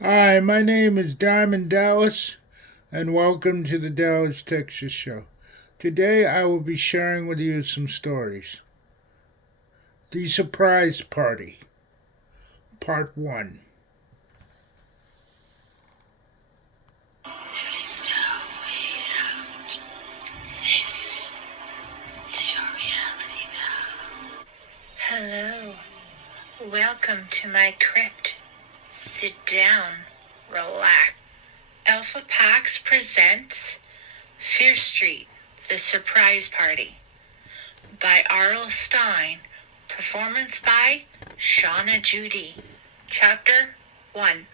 Hi, my name is Diamond Dallas, and welcome to the Dallas, Texas show. Today I will be sharing with you some stories. The Surprise Party, Part 1. There is no way out. This is your reality now. Hello. Welcome to my crypt. Sit down. Relax. Alpha Pax presents Fear Street, The Surprise Party by Arl Stein. Performance by Shauna Judy. Chapter 1.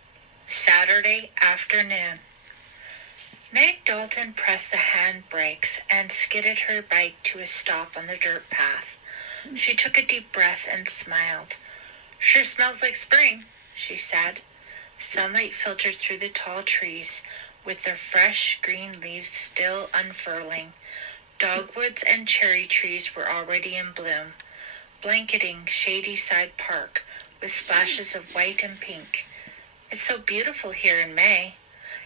Saturday afternoon. Meg Dalton pressed the handbrakes and skidded her bike to a stop on the dirt path. She took a deep breath and smiled. "Sure smells like spring," she said. Sunlight filtered through the tall trees, with their fresh green leaves still unfurling. Dogwoods and cherry trees were already in bloom, blanketing Shady Side Park with splashes of white and pink. "It's so beautiful here in May.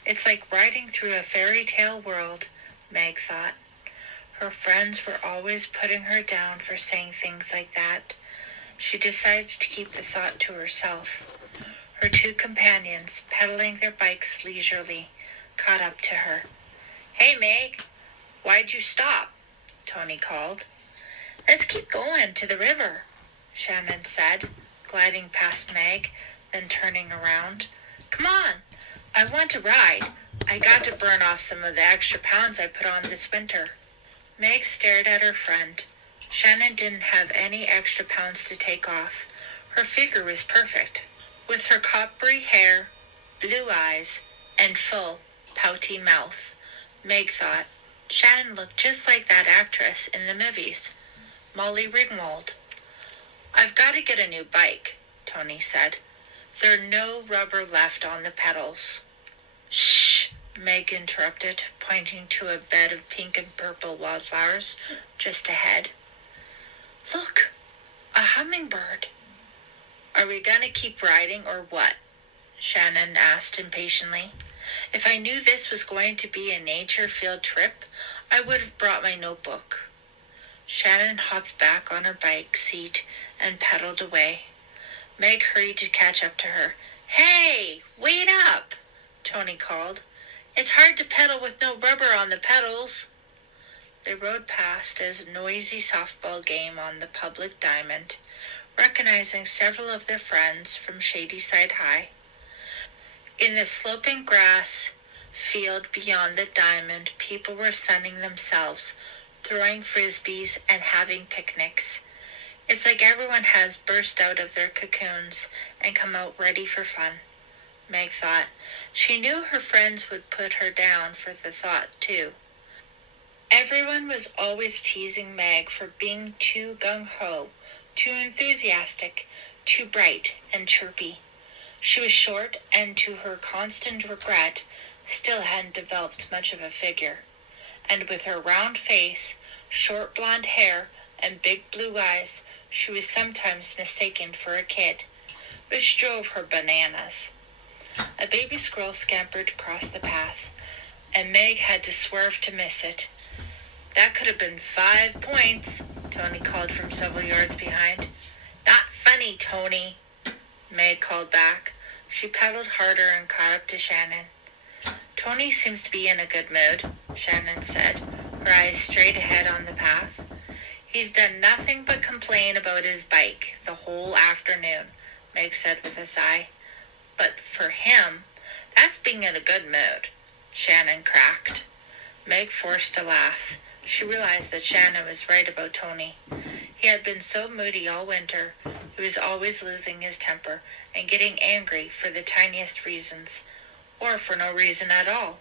It's like riding through a fairy tale world," Meg thought. Her friends were always putting her down for saying things like that. She decided to keep the thought to herself. Her two companions, pedaling their bikes leisurely, caught up to her. "Hey, Meg, why'd you stop?" Tony called. "Let's keep going to the river," Shannon said, gliding past Meg, then turning around. "Come on. I want to ride. I got to burn off some of the extra pounds I put on this winter." Meg stared at her friend. Shannon didn't have any extra pounds to take off. Her figure was perfect. With her coppery hair, blue eyes, and full, pouty mouth, Meg thought, Shannon looked just like that actress in the movies, Molly Ringwald. "I've got to get a new bike," Tony said. "There are no rubber left on the pedals." "Shh," Meg interrupted, pointing to a bed of pink and purple wildflowers just ahead. "Look, a hummingbird." "Are we going to keep riding or what?" Shannon asked impatiently. "If I knew this was going to be a nature field trip, I would have brought my notebook." Shannon hopped back on her bike seat and pedaled away. Meg hurried to catch up to her. "Hey, wait up!" Tony called. "It's hard to pedal with no rubber on the pedals." They rode past a noisy softball game on the public diamond, recognizing several of their friends from Shady Side High. In the sloping grass field beyond the diamond, people were sunning themselves, throwing frisbees and having picnics. It's like everyone has burst out of their cocoons and come out ready for fun, Meg thought. She knew her friends would put her down for the thought, too. Everyone was always teasing Meg for being too gung-ho, too enthusiastic, too bright and chirpy. She was short and, to her constant regret, still hadn't developed much of a figure. And with her round face, short blonde hair, and big blue eyes, she was sometimes mistaken for a kid, which drove her bananas. A baby squirrel scampered across the path, and Meg had to swerve to miss it. "That could have been 5 points," Tony called from several yards behind. "Not funny, Tony," Meg called back. She pedaled harder and caught up to Shannon. "Tony seems to be in a good mood," Shannon said, her eyes straight ahead on the path. "He's done nothing but complain about his bike the whole afternoon," Meg said with a sigh. "But for him, that's being in a good mood," Shannon cracked. Meg forced a laugh. She realized that Shannon was right about Tony. He had been so moody all winter. He was always losing his temper and getting angry for the tiniest reasons, or for no reason at all.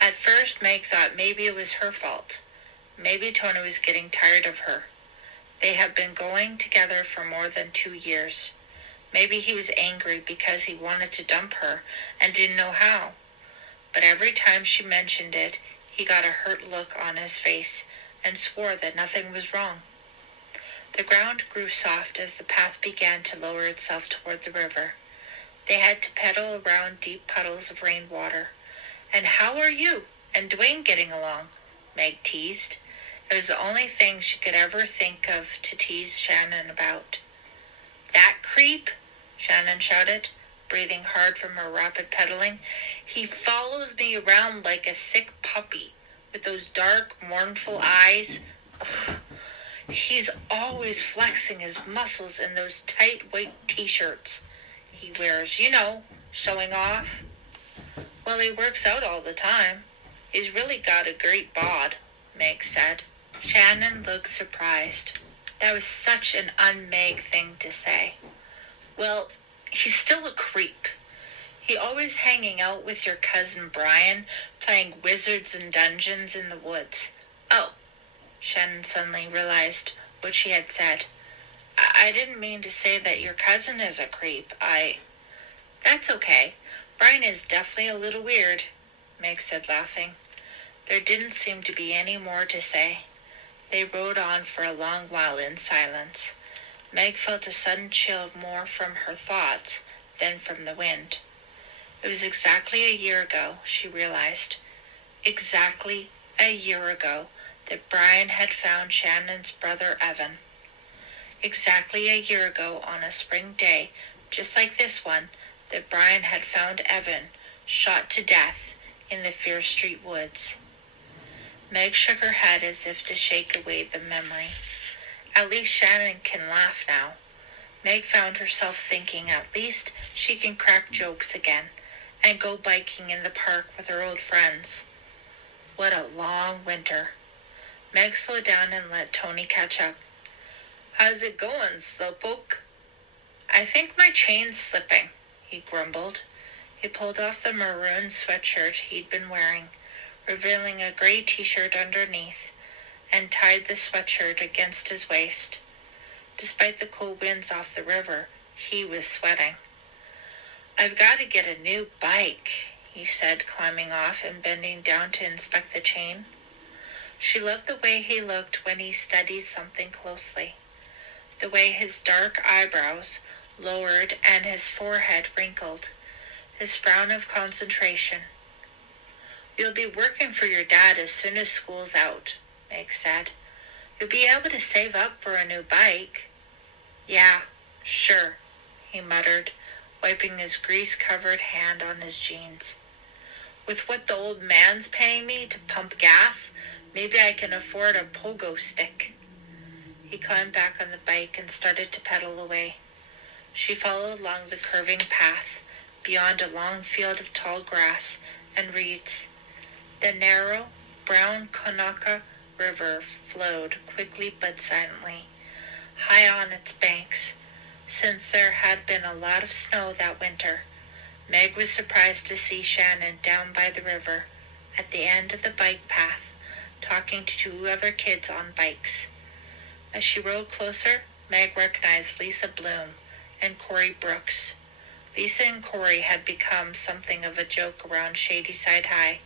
At first, Meg thought maybe it was her fault. Maybe Tony was getting tired of her. They had been going together for more than 2 years. Maybe he was angry because he wanted to dump her and didn't know how. But every time she mentioned it, he got a hurt look on his face and swore that nothing was wrong. The ground grew soft as the path began to lower itself toward the river. They had to pedal around deep puddles of rainwater. "And how are you and Dwayne getting along?" Meg teased. It was the only thing she could ever think of to tease Shannon about. "That creep!" Shannon shouted, breathing hard from her rapid pedaling. "He follows me around like a sick puppy, with those dark, mournful eyes. Ugh. He's always flexing his muscles in those tight white t-shirts he wears, showing off. Well, he works out all the time. He's really got a great bod," Meg said. Shannon looked surprised. That was such an un-Meg thing to say. "Well, he's still a creep. He always hanging out with your cousin Brian, playing Wizards and Dungeons in the woods." "Oh," Shannon suddenly realized what she had said. I didn't mean to say that your cousin is a creep. That's okay. Brian is definitely a little weird," Meg said, laughing. There didn't seem to be any more to say. They rode on for a long while in silence. Meg felt a sudden chill more from her thoughts than from the wind. It was exactly a year ago, she realized. Exactly a year ago that Brian had found Shannon's brother Evan. Exactly a year ago on a spring day, just like this one, that Brian had found Evan shot to death in the Fear Street woods. Meg shook her head as if to shake away the memory. At least Shannon can laugh now. Meg found herself thinking at least she can crack jokes again and go biking in the park with her old friends. What a long winter. Meg slowed down and let Tony catch up. "How's it going, Slowpoke?" "I think my chain's slipping," he grumbled. He pulled off the maroon sweatshirt he'd been wearing, revealing a gray t-shirt underneath, and tied the sweatshirt against his waist. Despite the cool winds off the river, he was sweating. "I've got to get a new bike," he said, climbing off and bending down to inspect the chain. She loved the way he looked when he studied something closely. The way his dark eyebrows lowered and his forehead wrinkled, his frown of concentration. "You'll be working for your dad as soon as school's out," Meg said. "You'll be able to save up for a new bike." "Yeah, sure," he muttered, wiping his grease-covered hand on his jeans. "With what the old man's paying me to pump gas, maybe I can afford a pogo stick." He climbed back on the bike and started to pedal away. She followed along the curving path, beyond a long field of tall grass and reeds. The narrow, brown Conecuh River flowed quickly but silently, high on its banks. Since there had been a lot of snow that winter, Meg was surprised to see Shannon down by the river, at the end of the bike path, talking to two other kids on bikes. As she rode closer, Meg recognized Lisa Bloom and Corey Brooks. Lisa and Corey had become something of a joke around Shadyside High.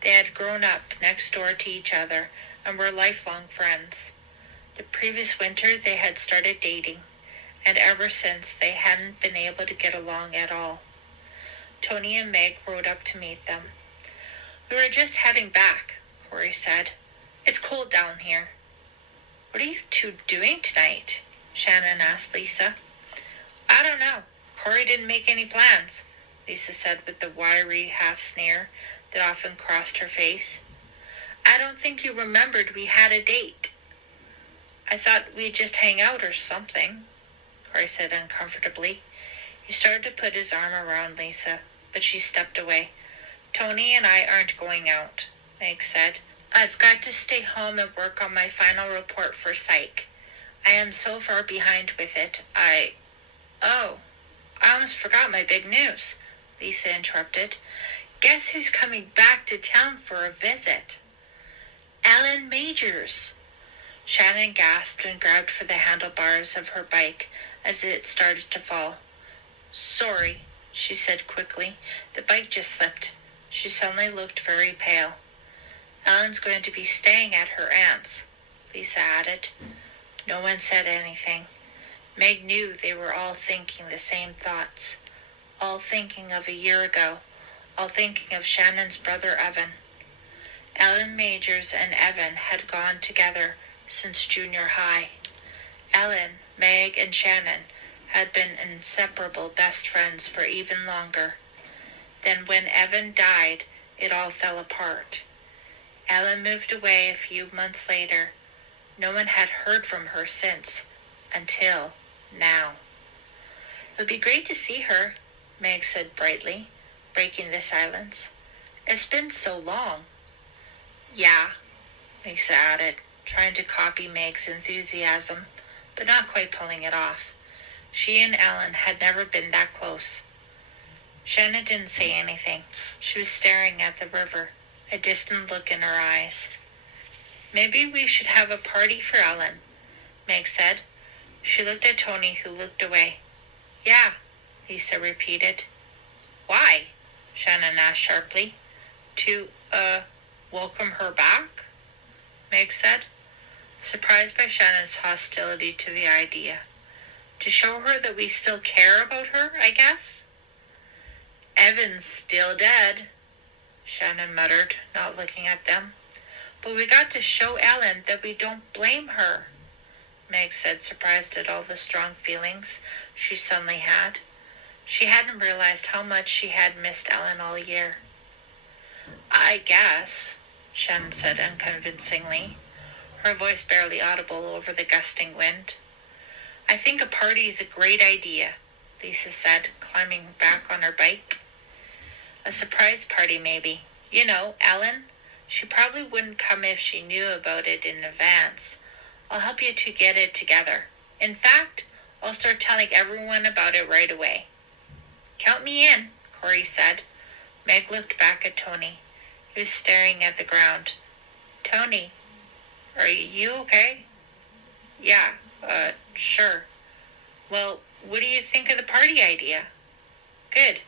They had grown up next door to each other and were lifelong friends. The previous winter they had started dating, and ever since they hadn't been able to get along at all. Tony and Meg rode up to meet them. "We were just heading back," Corey said. "It's cold down here." "What are you two doing tonight?" Shannon asked Lisa. "I don't know. Corey didn't make any plans," Lisa said with the wiry half-sneer that often crossed her face. "I don't think you remembered we had a date." "I thought we'd just hang out or something," Corey said uncomfortably. He started to put his arm around Lisa, but she stepped away. "Tony and I aren't going out," Meg said. "I've got to stay home and work on my final report for psych. I am so far behind with it. Oh, I almost forgot my big news," Lisa interrupted. "Guess who's coming back to town for a visit?" "Ellen Majors." Shannon gasped and grabbed for the handlebars of her bike as it started to fall. "Sorry," she said quickly. "The bike just slipped." She suddenly looked very pale. "Ellen's going to be staying at her aunt's," Lisa added. No one said anything. Meg knew they were all thinking the same thoughts. all thinking of a year ago, all thinking of Shannon's brother Evan. Ellen Majors and Evan had gone together since junior high. Ellen, Meg, and Shannon had been inseparable best friends for even longer. Then when Evan died, it all fell apart. Ellen moved away a few months later. No one had heard from her since, until now. It would be great to see her, Meg said brightly, breaking the silence. It's been so long. Yeah, Lisa added, trying to copy Meg's enthusiasm, but not quite pulling it off. She and Ellen had never been that close. Shannon didn't say anything. She was staring at the river, a distant look in her eyes. Maybe we should have a party for Ellen, Meg said. She looked at Tony, who looked away. Yeah, Lisa repeated. Why? Shannon asked sharply. To, welcome her back? Meg said, surprised by Shannon's hostility to the idea. To show her that we still care about her, I guess? Evan's still dead, Shannon muttered, not looking at them. But we got to show Ellen that we don't blame her, Meg said, surprised at all the strong feelings she suddenly had. She hadn't realized how much she had missed Ellen all year. I guess, Shannon said unconvincingly, her voice barely audible over the gusting wind. I think a party is a great idea, Lisa said, climbing back on her bike. A surprise party, maybe. You know, Ellen, she probably wouldn't come if she knew about it in advance. I'll help you to get it together. In fact, I'll start telling everyone about it right away. Count me in, Corey said. Meg looked back at Tony. He was staring at the ground. Tony, are you okay? Yeah, sure. Well, what do you think of the party idea? Good.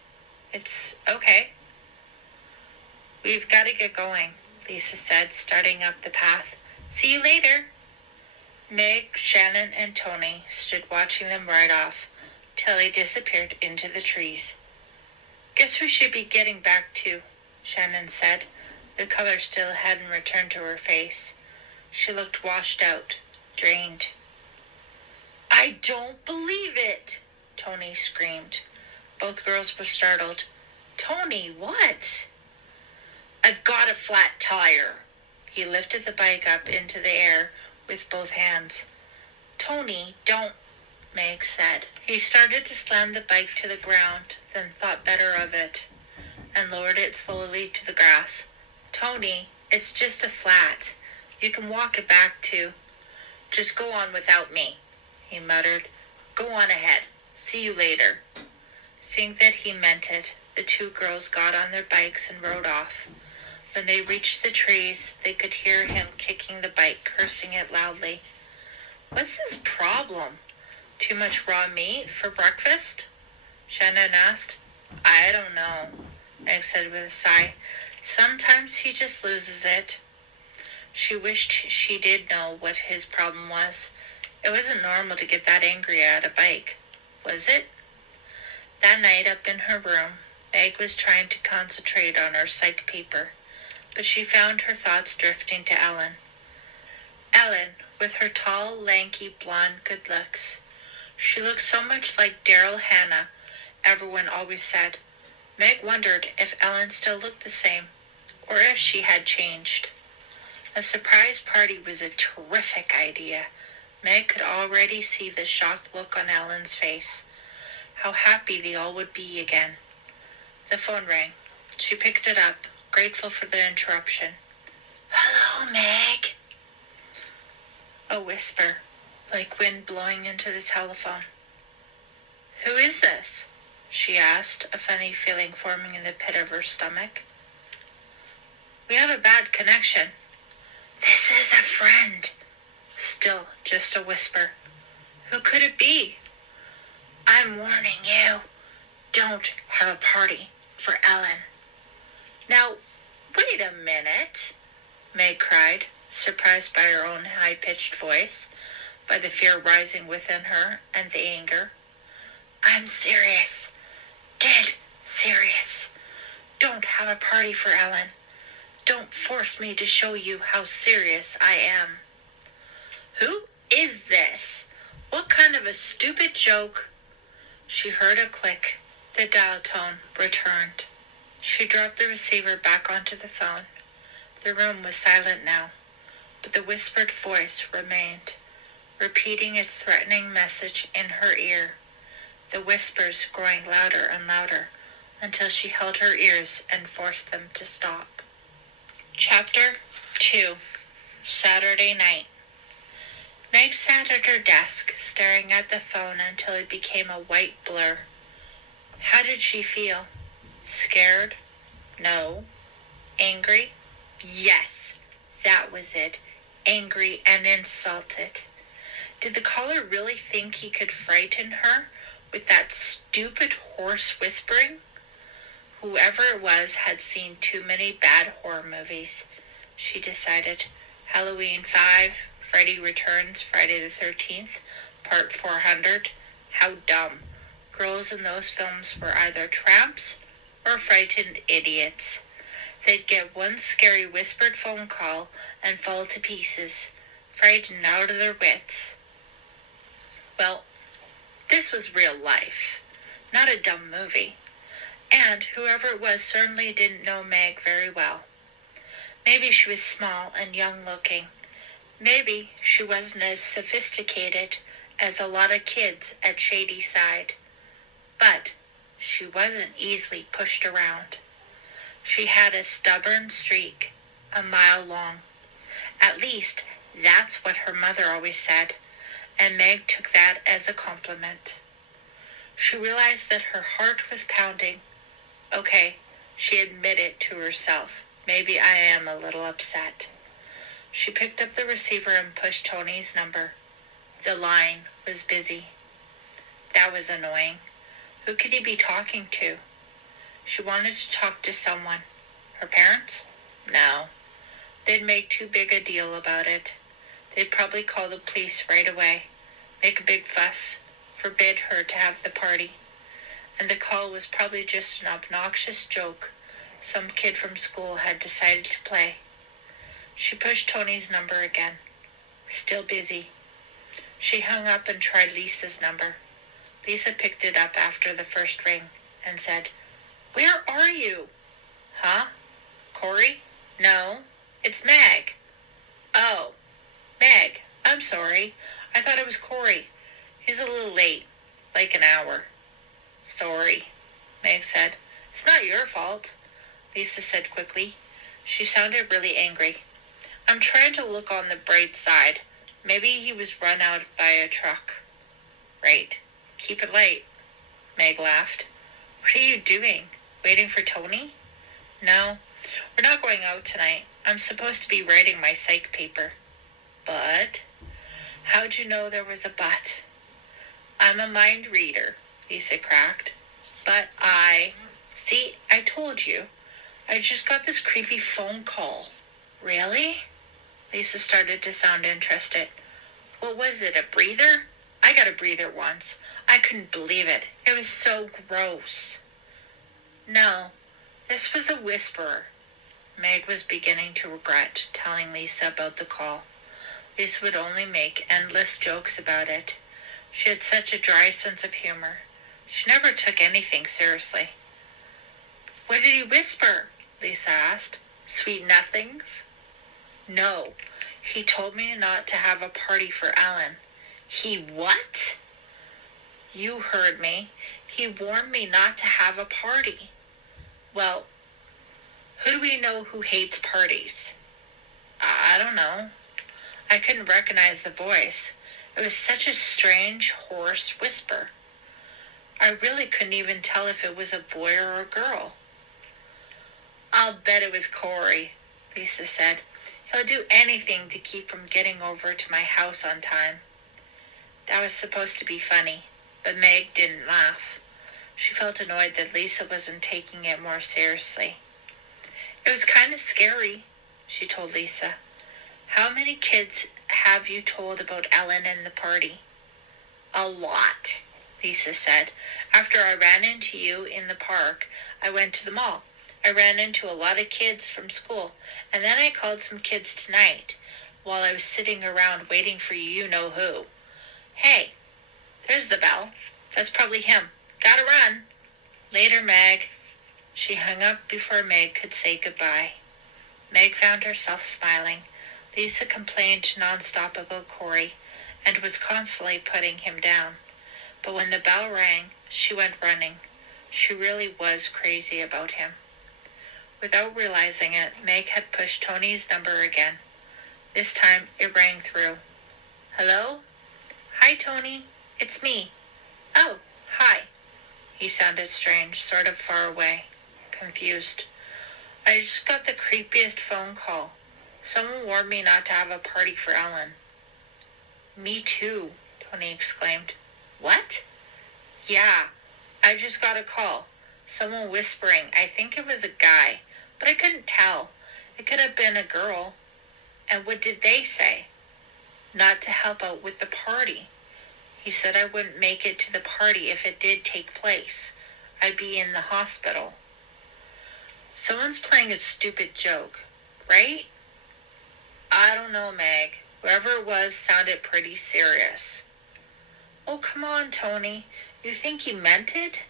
It's okay. We've got to get going, Lisa said, starting up the path. See you later. Meg, Shannon, and Tony stood watching them ride off till they disappeared into the trees. Guess we should be getting back too, Shannon said. The color still hadn't returned to her face. She looked washed out, drained. I don't believe it, Tony screamed. Both girls were startled. Tony, what? I've got a flat tire. He lifted the bike up into the air with both hands. Tony, don't, Meg said. He started to slam the bike to the ground, then thought better of it, and lowered it slowly to the grass. Tony, it's just a flat. You can walk it back to. Just go on without me, he muttered. Go on ahead. See you later. Seeing that he meant it, the two girls got on their bikes and rode off. When they reached the trees, they could hear him kicking the bike, cursing it loudly. What's his problem? Too much raw meat for breakfast? Shannon asked. I don't know, Meg said with a sigh. Sometimes he just loses it. She wished she did know what his problem was. It wasn't normal to get that angry at a bike, was it? That night up in her room, Meg was trying to concentrate on her psych paper, but she found her thoughts drifting to Ellen. Ellen, with her tall, lanky, blonde good looks. She looked so much like Daryl Hannah, everyone always said. Meg wondered if Ellen still looked the same, or if she had changed. A surprise party was a terrific idea. Meg could already see the shocked look on Ellen's face. How happy they all would be again. The phone rang. She picked it up, grateful for the interruption. Hello, Meg. A whisper, like wind blowing into the telephone. Who is this? She asked, a funny feeling forming in the pit of her stomach. We have a bad connection. This is a friend. Still just a whisper. Who could it be? I'm warning you. Don't have a party for Ellen. Now, wait a minute, Meg cried, surprised by her own high-pitched voice, by the fear rising within her and the anger. I'm serious. Dead serious. Don't have a party for Ellen. Don't force me to show you how serious I am. Who is this? What kind of a stupid joke? She heard a click. The dial tone returned. She dropped the receiver back onto the phone. The room was silent now, but the whispered voice remained, repeating its threatening message in her ear, the whispers growing louder and louder until she held her ears and forced them to stop. Chapter 2. Saturday night. Meg sat at her desk, staring at the phone until it became a white blur. How did she feel? Scared? No. Angry? Yes, that was it. Angry and insulted. Did the caller really think he could frighten her with that stupid hoarse whispering? Whoever it was had seen too many bad horror movies, she decided. Halloween 5, Freddy Returns, Friday the 13th, Part 400. How dumb. Girls in those films were either tramps or frightened idiots. They'd get one scary whispered phone call and fall to pieces, frightened out of their wits. Well, this was real life, not a dumb movie. And whoever it was certainly didn't know Meg very well. Maybe she was small and young-looking. Maybe she wasn't as sophisticated as a lot of kids at Shadyside. But she wasn't easily pushed around. She had a stubborn streak, a mile long. At least, that's what her mother always said, and Meg took that as a compliment. She realized that her heart was pounding. Okay, she admitted to herself, maybe I am a little upset. She picked up the receiver and pushed Tony's number. The line was busy. That was annoying. Who could he be talking to? She wanted to talk to someone. Her parents? No. They'd make too big a deal about it. They'd probably call the police right away, make a big fuss, forbid her to have the party. And the call was probably just an obnoxious joke some kid from school had decided to play. She pushed Tony's number again. Still busy. She hung up and tried Lisa's number. Lisa picked it up after the first ring and said, "Where are you?" "Huh? Corey? No, it's Meg." "Oh, Meg, I'm sorry. I thought it was Corey. He's a little late, like an hour." "Sorry," Meg said. "It's not your fault," Lisa said quickly. She sounded really angry. "I'm trying to look on the bright side. Maybe he was run out by a truck." "Right. Keep it light," Meg laughed. "What are you doing? Waiting for Tony?" "No, we're not going out tonight. I'm supposed to be writing my psych paper." "But?" "How'd you know there was a but?" "I'm a mind reader," Lisa cracked. "But See, I told you. I just got this creepy phone call." "Really?" Lisa started to sound interested. "What was it, a breather? I got a breather once. I couldn't believe it. It was so gross." "No, this was a whisperer." Meg was beginning to regret telling Lisa about the call. Lisa would only make endless jokes about it. She had such a dry sense of humor. She never took anything seriously. "What did he whisper?" Lisa asked. "Sweet nothings?" "No, he told me not to have a party for Ellen." "He what?" "You heard me. He warned me not to have a party." "Well, who do we know who hates parties?" "I don't know." I couldn't recognize the voice. It was such a strange, hoarse whisper. I really couldn't even tell if it was a boy or a girl. "I'll bet it was Corey," Lisa said. "He'll do anything to keep from getting over to my house on time." That was supposed to be funny, but Meg didn't laugh. She felt annoyed that Lisa wasn't taking it more seriously. "It was kind of scary," she told Lisa. "How many kids have you told about Ellen and the party?" "A lot." Lisa said. After I ran into you in the park, I went to the mall. I ran into a lot of kids from school, and then I called some kids tonight while I was sitting around waiting for you-know-who. Hey, there's the bell. That's probably him. Gotta run. Later, Meg. She hung up before Meg could say goodbye. Meg found herself smiling. Lisa complained nonstop about Corey and was constantly putting him down. But when the bell rang, she went running. She really was crazy about him. Without realizing it, Meg had pushed Tony's number again. This time, it rang through. Hello? Hi, Tony. It's me. Oh, hi. He sounded strange, sort of far away, confused. I just got the creepiest phone call. Someone warned me not to have a party for Ellen. Me too, Tony exclaimed. What? Yeah, I just got a call. Someone whispering. I think it was a guy, but I couldn't tell. It could have been a girl. And what did they say? Not to help out with the party. He said I wouldn't make it to the party if it did take place. I'd be in the hospital. Someone's playing a stupid joke, right? I don't know, Meg. Whoever it was sounded pretty serious. Oh, come on, Tony. You think he meant it?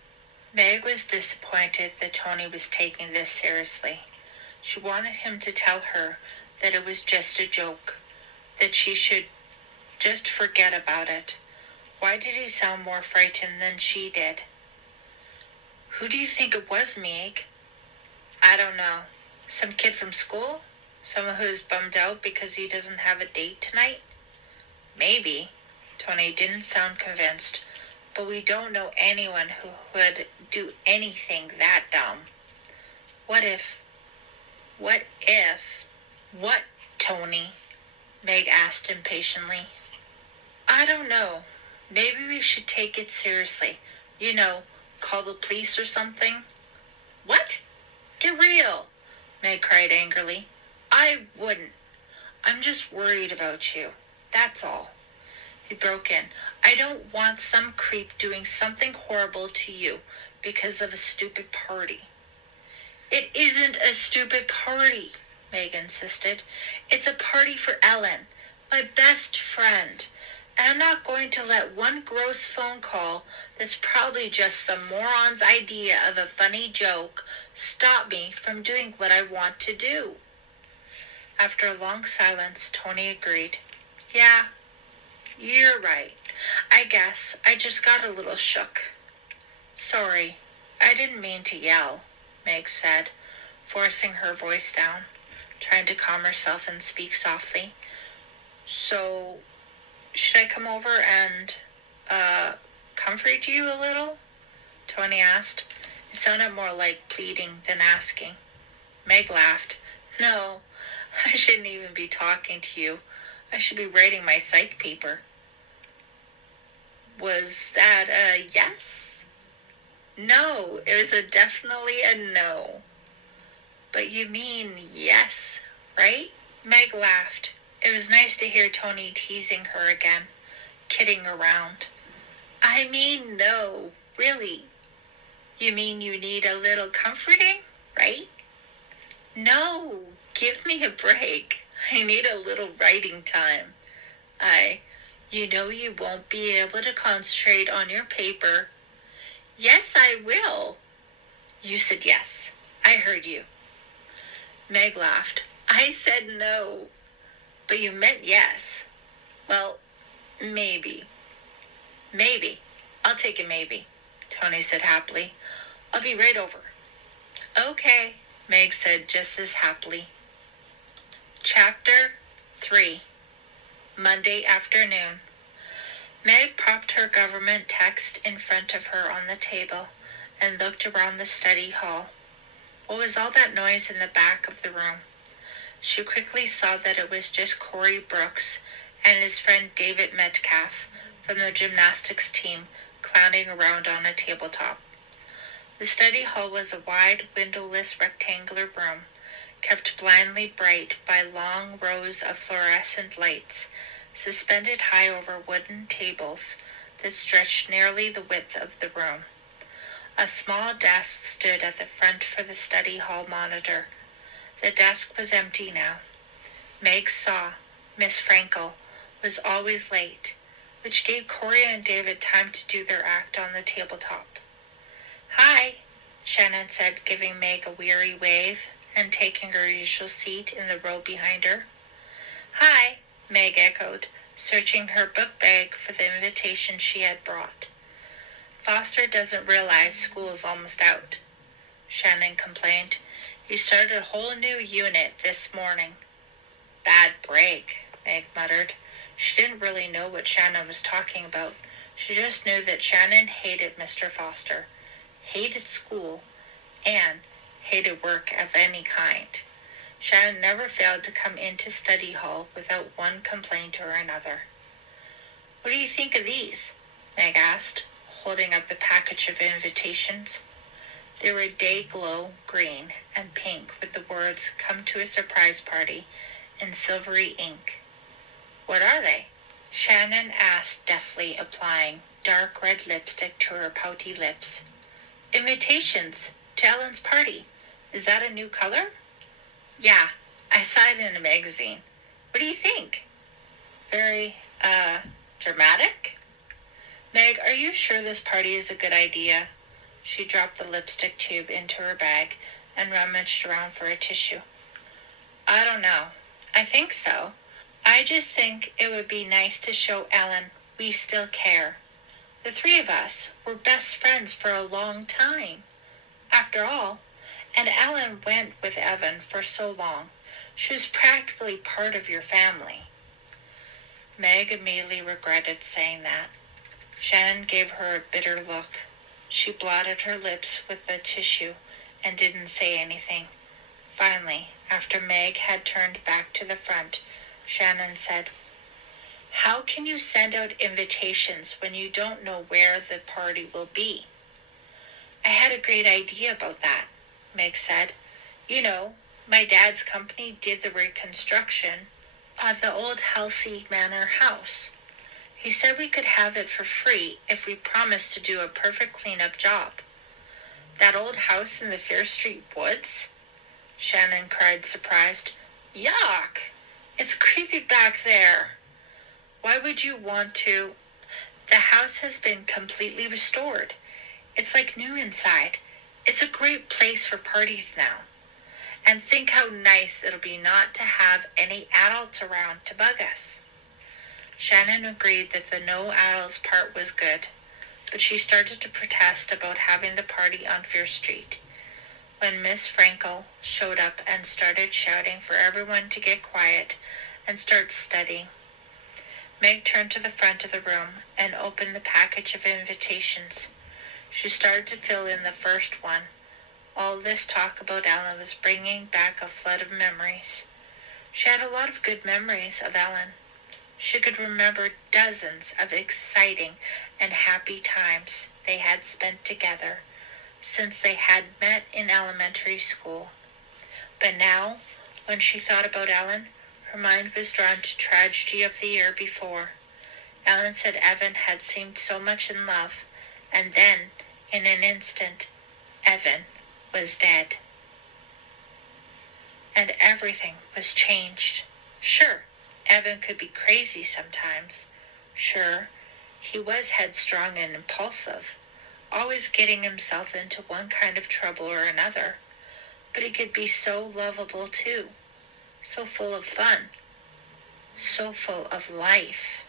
Meg was disappointed that Tony was taking this seriously. She wanted him to tell her that it was just a joke, that she should just forget about it. Why did he sound more frightened than she did? Who do you think it was, Meg? I don't know. Some kid from school? Someone who's bummed out because he doesn't have a date tonight? Maybe. Tony didn't sound convinced. But we don't know anyone who would do anything that dumb. What, Tony? Meg asked impatiently. I don't know. Maybe we should take it seriously. Call the police or something. What? Get real, Meg cried angrily. I wouldn't. I'm just worried about you. That's all. He broke in. I don't want some creep doing something horrible to you because of a stupid party. It isn't a stupid party, Meg insisted. It's a party for Ellen, my best friend. And I'm not going to let one gross phone call that's probably just some moron's idea of a funny joke stop me from doing what I want to do. After a long silence, Tony agreed. Yeah, you're right. I guess I just got a little shook. Sorry, I didn't mean to yell, Meg said, forcing her voice down, trying to calm herself and speak softly. So, should I come over and, comfort you a little? Tony asked. It sounded more like pleading than asking. Meg laughed. No, I shouldn't even be talking to you. I should be writing my psych paper. Was that a yes? No, it was definitely a no. But you mean yes, right? Meg laughed. It was nice to hear Tony teasing her again, kidding around. I mean no, really. You mean you need a little comforting, right? No, give me a break. I need a little writing time. You won't be able to concentrate on your paper. Yes, I will. You said yes. I heard you. Meg laughed. I said no. But you meant yes. Well, maybe. Maybe. I'll take a maybe, Tony said happily. I'll be right over. Okay, Meg said just as happily. Chapter 3. Monday afternoon. Meg propped her government text in front of her on the table and looked around the study hall. What was all that noise in the back of the room? She quickly saw that it was just Corey Brooks and his friend David Metcalf from the gymnastics team clowning around on a tabletop. The study hall was a wide, windowless rectangular room, kept blindly bright by long rows of fluorescent lights, suspended high over wooden tables that stretched nearly the width of the room. A small desk stood at the front for the study hall monitor. The desk was empty now. Meg saw Miss Frankel was always late, which gave Corey and David time to do their act on the tabletop. "Hi," Shannon said, giving Meg a weary wave and taking her usual seat in the row behind her. "Hi," Meg echoed, searching her book bag for the invitation she had brought. "Foster doesn't realize school's almost out," Shannon complained. "He started a whole new unit this morning." "Bad break," Meg muttered. She didn't really know what Shannon was talking about. She just knew that Shannon hated Mr. Foster, hated school, and hated work of any kind. Shannon never failed to come into study hall without one complaint or another. "What do you think of these?" Meg asked, holding up the package of invitations. They were day-glow green and pink with the words "Come to a surprise party" in silvery ink. "What are they?" Shannon asked, deftly applying dark red lipstick to her pouty lips. "Invitations to Ellen's party. Is that a new color?" "Yeah, I saw it in a magazine. What do you think?" "Very, dramatic?" "Meg, are you sure this party is a good idea?" She dropped the lipstick tube into her bag and rummaged around for a tissue. "I don't know. I think so. I just think it would be nice to show Ellen we still care. The three of us were best friends for a long time. After all, and Ellen went with Evan for so long. She was practically part of your family." Meg immediately regretted saying that. Shannon gave her a bitter look. She blotted her lips with the tissue and didn't say anything. Finally, after Meg had turned back to the front, Shannon said, "How can you send out invitations when you don't know where the party will be?" "I had a great idea about that," Meg said. "You know, my dad's company did the reconstruction of the old Halsey Manor house. He said we could have it for free if we promised to do a perfect cleanup job." "That old house in the Fair Street woods?" Shannon cried, surprised. "Yuck! It's creepy back there." "Why would you want to?" "The house has been completely restored. It's like new inside. It's a great place for parties now. And think how nice it'll be not to have any adults around to bug us." Shannon agreed that the no adults part was good, but she started to protest about having the party on Fair Street. When Miss Frankel showed up and started shouting for everyone to get quiet and start studying, Meg turned to the front of the room and opened the package of invitations. She started to fill in the first one. All this talk about Ellen was bringing back a flood of memories. She had a lot of good memories of Ellen. She could remember dozens of exciting and happy times they had spent together since they had met in elementary school. But now, when she thought about Ellen, her mind was drawn to tragedy of the year before. Ellen said Evan had seemed so much in love, and then, in an instant, Evan was dead. And everything was changed. Sure, Evan could be crazy sometimes. Sure, he was headstrong and impulsive, always getting himself into one kind of trouble or another. But he could be so lovable too, so full of fun, so full of life.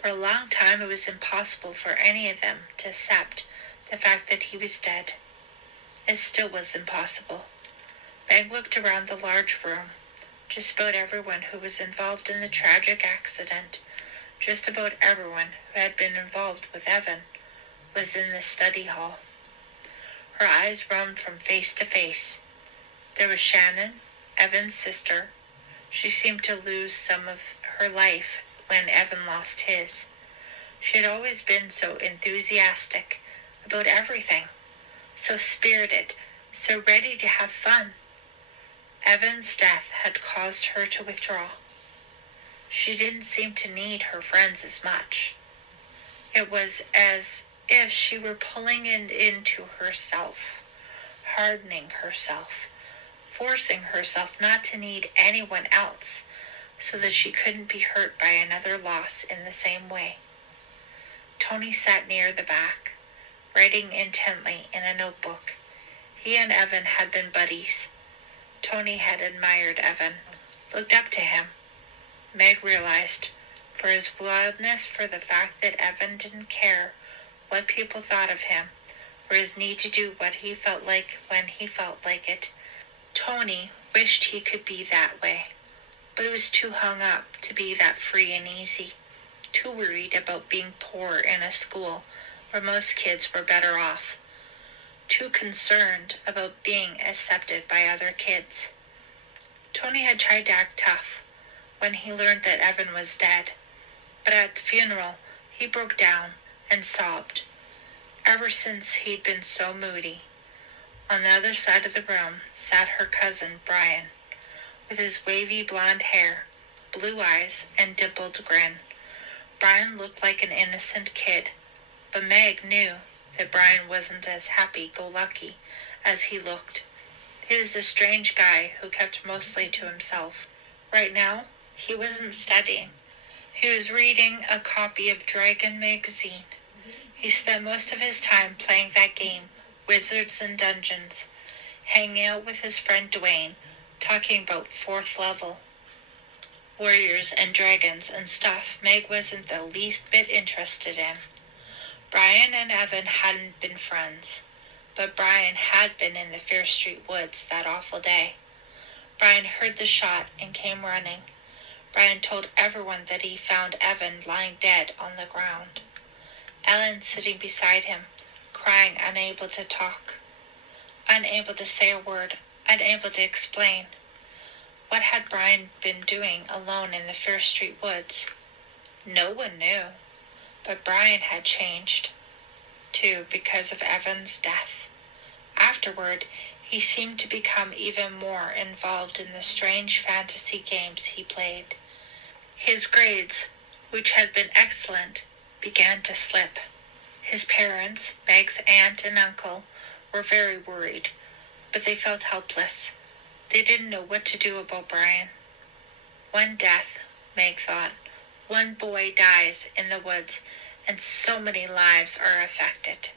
For a long time it was impossible for any of them to accept the fact that he was dead. It still was impossible. Meg looked around the large room. Just about everyone who was involved in the tragic accident, just about everyone who had been involved with Evan, was in the study hall. Her eyes roamed from face to face. There was Shannon, Evan's sister. She seemed to lose some of her life when Evan lost his. She had always been so enthusiastic about everything, so spirited, so ready to have fun. Evan's death had caused her to withdraw. She didn't seem to need her friends as much. It was as if she were pulling it into herself, hardening herself, forcing herself not to need anyone else so that she couldn't be hurt by another loss in the same way. Tony sat near the back, writing intently in a notebook. He and Evan had been buddies. Tony had admired Evan, looked up to him. Meg realized, for his wildness, for the fact that Evan didn't care what people thought of him, for his need to do what he felt like when he felt like it. Tony wished he could be that way, but he was too hung up to be that free and easy, too worried about being poor in a school where most kids were better off, too concerned about being accepted by other kids. Tony had tried to act tough when he learned that Evan was dead, but at the funeral he broke down and sobbed. Ever since he'd been so moody. On the other side of the room sat her cousin Brian, with his wavy blonde hair, blue eyes, and dimpled grin. Brian looked like an innocent kid, but Meg knew that Brian wasn't as happy-go-lucky as he looked. He was a strange guy who kept mostly to himself. Right now, he wasn't studying. He was reading a copy of Dragon magazine. He spent most of his time playing that game, Wizards and Dungeons, hanging out with his friend Dwayne, talking about 4th level warriors and dragons and stuff Meg wasn't the least bit interested in. Brian and Evan hadn't been friends, but Brian had been in the Fear Street woods that awful day. Brian heard the shot and came running. Brian told everyone that he found Evan lying dead on the ground. Ellen sitting beside him, crying, unable to talk, unable to say a word, unable to explain. What had Brian been doing alone in the Fear Street woods? No one knew, but Brian had changed, too, because of Evan's death. Afterward, he seemed to become even more involved in the strange fantasy games he played. His grades, which had been excellent, began to slip. His parents, Meg's aunt and uncle, were very worried, but they felt helpless. They didn't know what to do about Brian. One death, Meg thought. One boy dies in the woods, and so many lives are affected.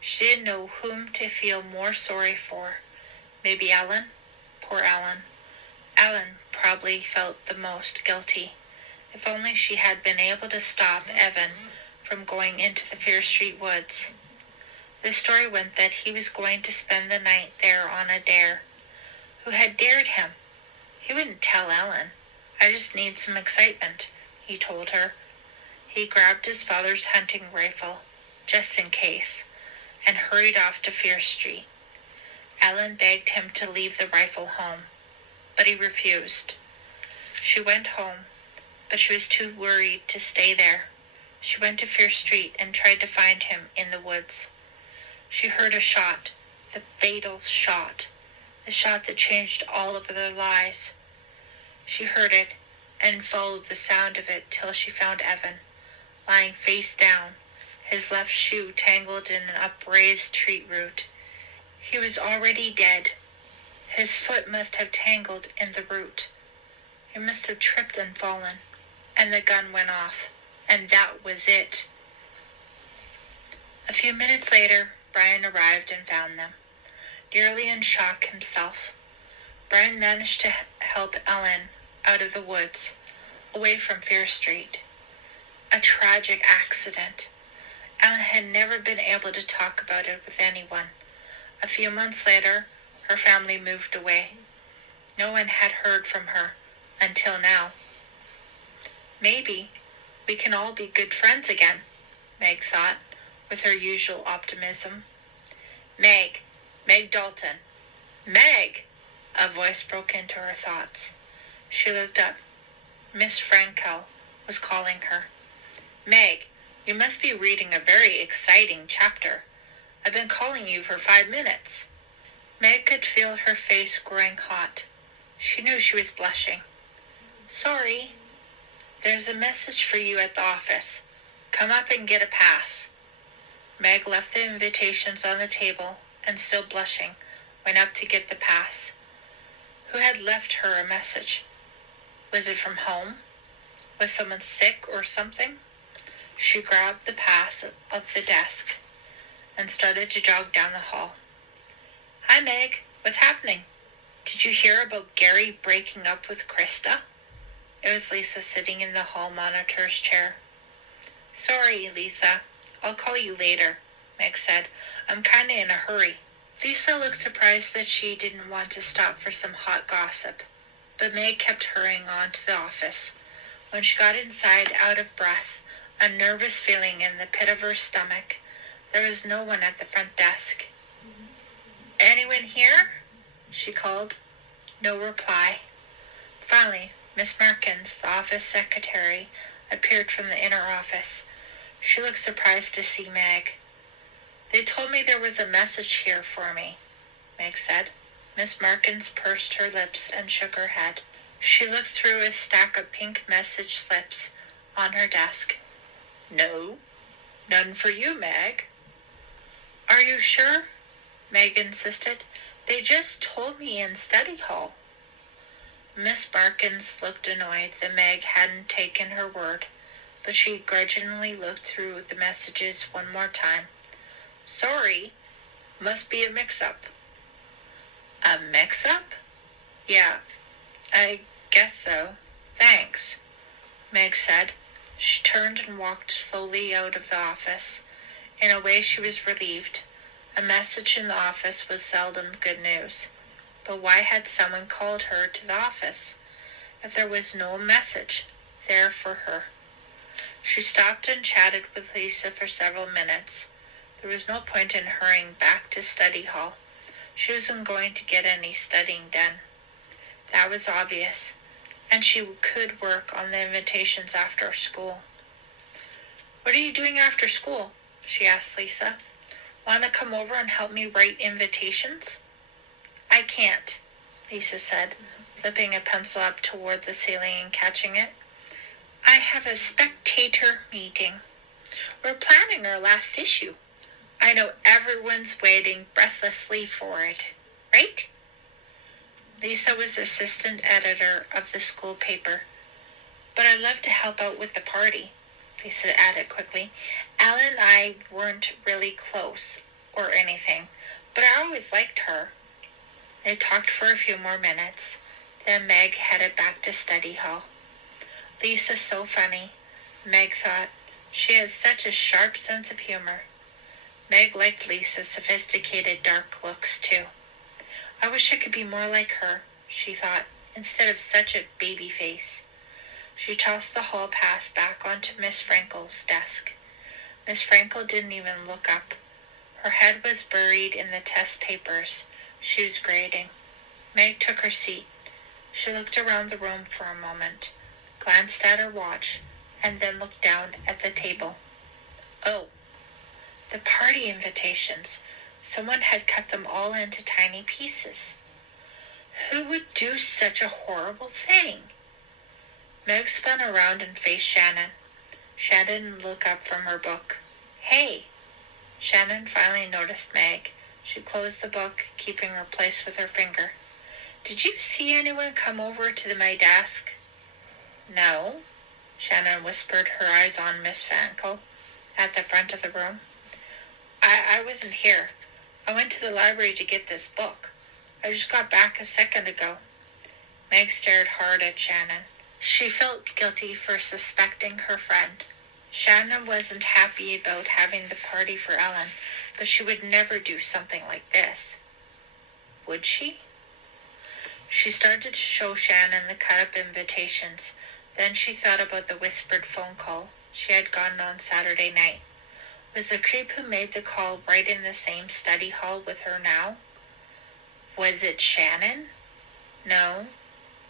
She didn't know whom to feel more sorry for. Maybe Ellen? Poor Ellen. Ellen probably felt the most guilty. If only she had been able to stop Evan from going into the Fear Street woods. The story went that he was going to spend the night there on a dare. Who had dared him? He wouldn't tell Ellen. I just need some excitement, he told her. He grabbed his father's hunting rifle, just in case, and hurried off to Fear Street. Ellen begged him to leave the rifle home, but he refused. She went home, but she was too worried to stay there. She went to Fear Street and tried to find him in the woods. She heard a shot, the fatal shot, the shot that changed all of their lives. She heard it and followed the sound of it till she found Evan, lying face down, his left shoe tangled in an upraised tree root. He was already dead. His foot must have tangled in the root. He must have tripped and fallen, and the gun went off, and that was it. A few minutes later, Brian arrived and found them, nearly in shock himself. Brian managed to help Ellen out of the woods, away from Fear Street. A tragic accident. Ellen had never been able to talk about it with anyone. A few months later, her family moved away. No one had heard from her until now. Maybe we can all be good friends again, Meg thought, with her usual optimism. Meg Dalton. Meg! A voice broke into her thoughts. She looked up. Miss Frankel was calling her. Meg, you must be reading a very exciting chapter. I've been calling you for 5 minutes. Meg could feel her face growing hot. She knew she was blushing. Sorry. There's a message for you at the office. Come up and get a pass. Meg left the invitations on the table and, still blushing, went up to get the pass. Who had left her a message? Was it from home? Was someone sick or something? She grabbed the pass off the desk and started to jog down the hall. Hi, Meg. What's happening? Did you hear about Gary breaking up with Krista? It was Lisa sitting in the hall monitor's chair. Sorry, Lisa. I'll call you later, Meg said. I'm kinda in a hurry. Lisa looked surprised that she didn't want to stop for some hot gossip, but Meg kept hurrying on to the office. When she got inside, out of breath, a nervous feeling in the pit of her stomach, there was no one at the front desk. Anyone here? She called. No reply. Finally, Miss Markins, the office secretary, appeared from the inner office. She looked surprised to see Meg. They told me there was a message here for me, Meg said. Miss Markins pursed her lips and shook her head. She looked through a stack of pink message slips on her desk. No, none for you, Meg. Are you sure? Meg insisted. They just told me in study hall. Miss Markins looked annoyed that Meg hadn't taken her word, but she grudgingly looked through the messages one more time. Sorry, must be a mix-up. A mix-up? Yeah, I guess so. Thanks, Meg said. She turned and walked slowly out of the office. In a way, she was relieved. A message in the office was seldom good news. But why had someone called her to the office if there was no message there for her? She stopped and chatted with Lisa for several minutes. There was no point in hurrying back to study hall. She wasn't going to get any studying done. That was obvious, and she could work on the invitations after school. What are you doing after school? She asked Lisa. Want to come over and help me write invitations? I can't, Lisa said, flipping a pencil up toward the ceiling and catching it. I have a spectator meeting. We're planning our last issue. I know everyone's waiting breathlessly for it, right? Lisa was assistant editor of the school paper. But I'd love to help out with the party, Lisa added quickly. Ellen and I weren't really close or anything, but I always liked her. They talked for a few more minutes. Then Meg headed back to study hall. Lisa's so funny, Meg thought. She has such a sharp sense of humor. Meg liked Lisa's sophisticated dark looks, too. I wish I could be more like her, she thought, instead of such a baby face. She tossed the hall pass back onto Miss Frankel's desk. Miss Frankel didn't even look up. Her head was buried in the test papers she was grading. Meg took her seat. She looked around the room for a moment, glanced at her watch, and then looked down at the table. Oh, the party invitations. Someone had cut them all into tiny pieces. Who would do such a horrible thing? Meg spun around and faced Shannon. Shannon looked up from her book. Hey! Shannon finally noticed Meg. She closed the book, keeping her place with her finger. Did you see anyone come over to my desk? No, Shannon whispered, her eyes on Miss Frankel at the front of the room. I wasn't here. I went to the library to get this book. I just got back a second ago. Meg stared hard at Shannon. She felt guilty for suspecting her friend. Shannon wasn't happy about having the party for Ellen, but she would never do something like this. Would she? She started to show Shannon the cut-up invitations. Then she thought about the whispered phone call she had gotten on Saturday night. Was the creep who made the call right in the same study hall with her now? Was it Shannon? No,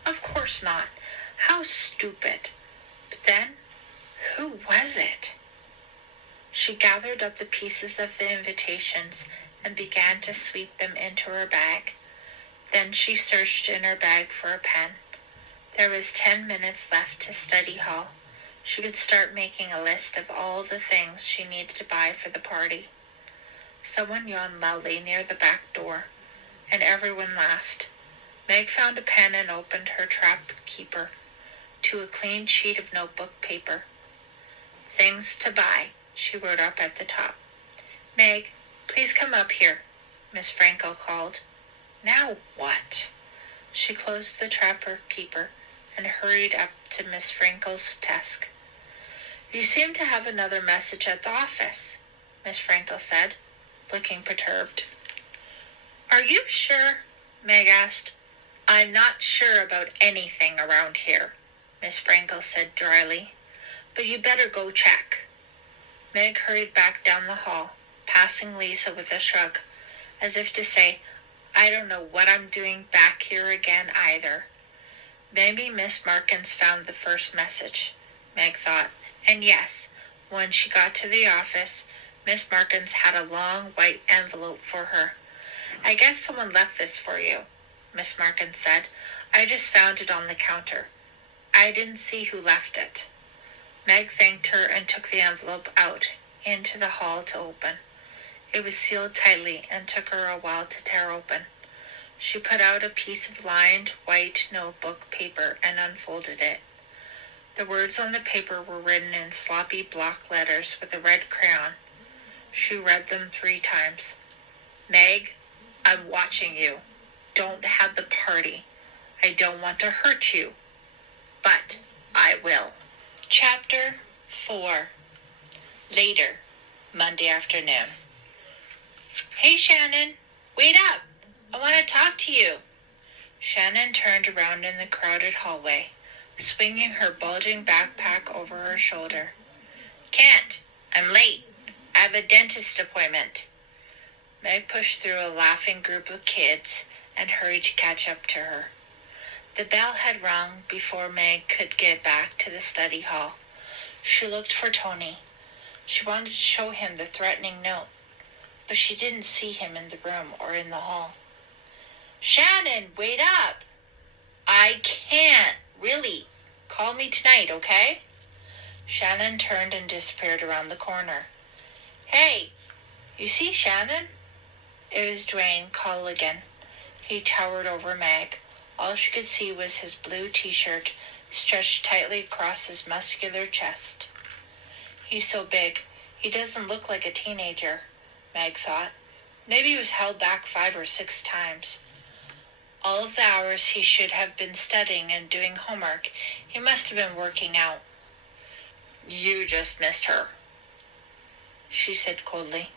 of course not. How stupid. But then, who was it? She gathered up the pieces of the invitations and began to sweep them into her bag. Then she searched in her bag for a pen. There was 10 minutes left to study hall. She could start making a list of all the things she needed to buy for the party. Someone yawned loudly near the back door, and everyone laughed. Meg found a pen and opened her trap keeper to a clean sheet of notebook paper. Things to buy, she wrote up at the top. Meg, please come up here, Miss Frankel called. Now what? She closed the trapper keeper and hurried up to Miss Frankel's desk. You seem to have another message at the office, Miss Frankel said, looking perturbed. Are you sure? Meg asked. I'm not sure about anything around here, Miss Frankel said dryly, but you better go check. Meg hurried back down the hall, passing Lisa with a shrug, as if to say, I don't know what I'm doing back here again either. Maybe Miss Markins found the first message, Meg thought, and yes, when she got to the office, Miss Markins had a long white envelope for her. I guess someone left this for you, Miss Markins said. I just found it on the counter. I didn't see who left it. Meg thanked her and took the envelope out into the hall to open. It was sealed tightly and took her a while to tear open. She put out a piece of lined white notebook paper and unfolded it. The words on the paper were written in sloppy block letters with a red crayon. She read them 3 times. Meg, I'm watching you. Don't have the party. I don't want to hurt you. But I will. Chapter 4. Later, Monday afternoon. Hey, Shannon, wait up. I want to talk to you. Shannon turned around in the crowded hallway, swinging her bulging backpack over her shoulder. Can't. I'm late. I have a dentist appointment. Meg pushed through a laughing group of kids and hurried to catch up to her. The bell had rung before Meg could get back to the study hall. She looked for Tony. She wanted to show him the threatening note, but she didn't see him in the room or in the hall. Shannon, wait up! I can't, really. Call me tonight, okay? Shannon turned and disappeared around the corner. Hey, you see Shannon? It was Dwayne Colligan. He towered over Meg. All she could see was his blue t-shirt stretched tightly across his muscular chest. He's so big, he doesn't look like a teenager, Meg thought. Maybe he was held back 5 or 6 times. All of the hours he should have been studying and doing homework, he must have been working out. You just missed her, she said coldly.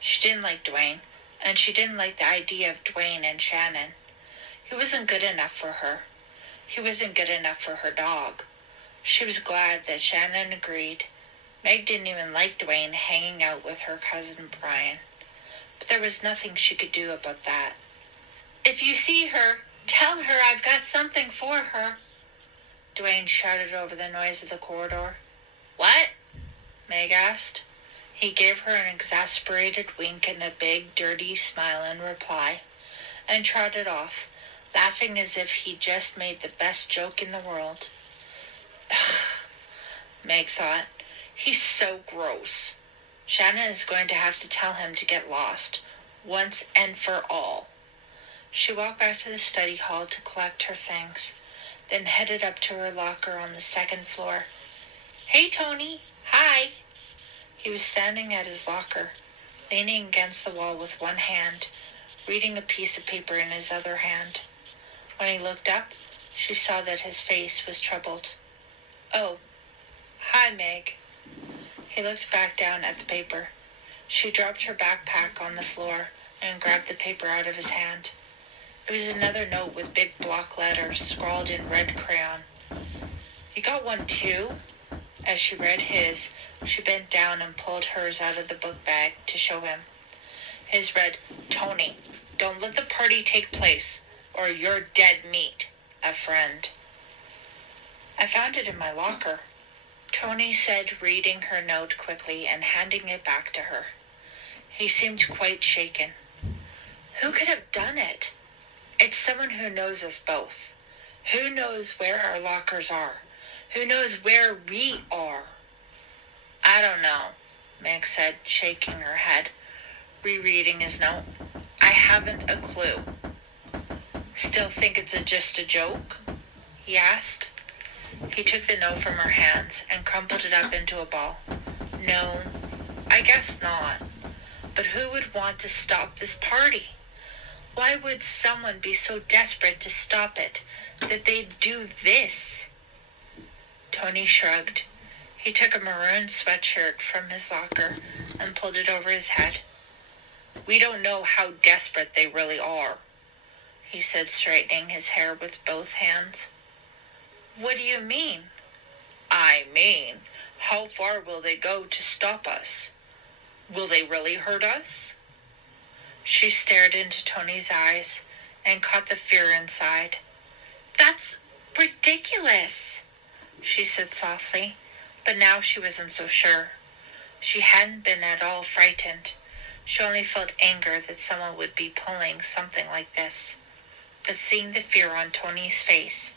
She didn't like Dwayne, and she didn't like the idea of Dwayne and Shannon. He wasn't good enough for her. He wasn't good enough for her dog. She was glad that Shannon agreed. Meg didn't even like Dwayne hanging out with her cousin Brian. But there was nothing she could do about that. If you see her, tell her I've got something for her, Dwayne shouted over the noise of the corridor. What? Meg asked. He gave her an exasperated wink and a big, dirty smile in reply, and trotted off, laughing as if he'd just made the best joke in the world. Meg thought, he's so gross. Shannon is going to have to tell him to get lost, once and for all. She walked back to the study hall to collect her things, then headed up to her locker on the 2nd floor. Hey, Tony. Hi. He was standing at his locker, leaning against the wall with one hand, reading a piece of paper in his other hand. When he looked up, she saw that his face was troubled. Oh, hi, Meg. He looked back down at the paper. She dropped her backpack on the floor and grabbed the paper out of his hand. It was another note with big block letters scrawled in red crayon. You got one too? As she read his, she bent down and pulled hers out of the book bag to show him. His read, Tony, don't let the party take place, or you're dead meat, a friend. I found it in my locker, Tony said, reading her note quickly and handing it back to her. He seemed quite shaken. Who could have done it? It's someone who knows us both. Who knows where our lockers are? Who knows where we are? I don't know, Meg said, shaking her head, rereading his note. I haven't a clue. Still think it's just a joke? He asked. He took the note from her hands and crumpled it up into a ball. No, I guess not. But who would want to stop this party? Why would someone be so desperate to stop it that they'd do this? Tony shrugged. He took a maroon sweatshirt from his locker and pulled it over his head. We don't know how desperate they really are, he said, straightening his hair with both hands. What do you mean? I mean, how far will they go to stop us? Will they really hurt us? She stared into Tony's eyes and caught the fear inside. That's ridiculous, she said softly, but now she wasn't so sure. She hadn't been at all frightened. She only felt anger that someone would be pulling something like this. But seeing the fear on Tony's face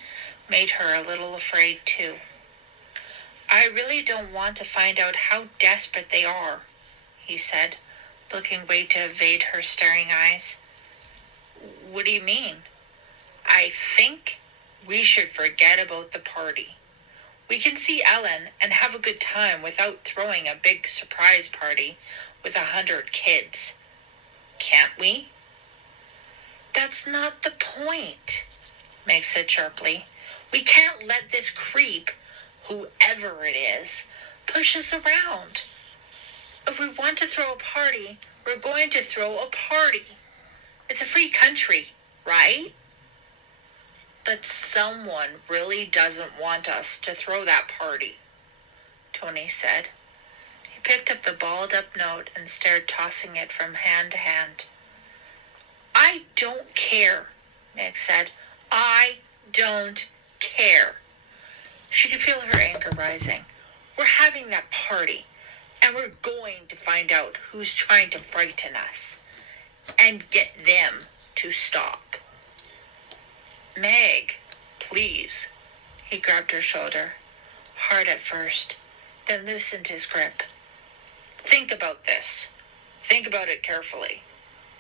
made her a little afraid too. I really don't want to find out how desperate they are, he said, looking away to evade her staring eyes. What do you mean? I think we should forget about the party. We can see Ellen and have a good time without throwing a big surprise party with 100 kids. Can't we? That's not the point, Meg said sharply. We can't let this creep, whoever it is, push us around. If we want to throw a party, we're going to throw a party. It's a free country, right? But someone really doesn't want us to throw that party, Tony said. He picked up the balled-up note and stared, tossing it from hand to hand. I don't care, Meg said. I don't care. She could feel her anger rising. We're having that party, and we're going to find out who's trying to frighten us and get them to stop. Meg, please. He grabbed her shoulder, hard at first, then loosened his grip. Think about this. Think about it carefully.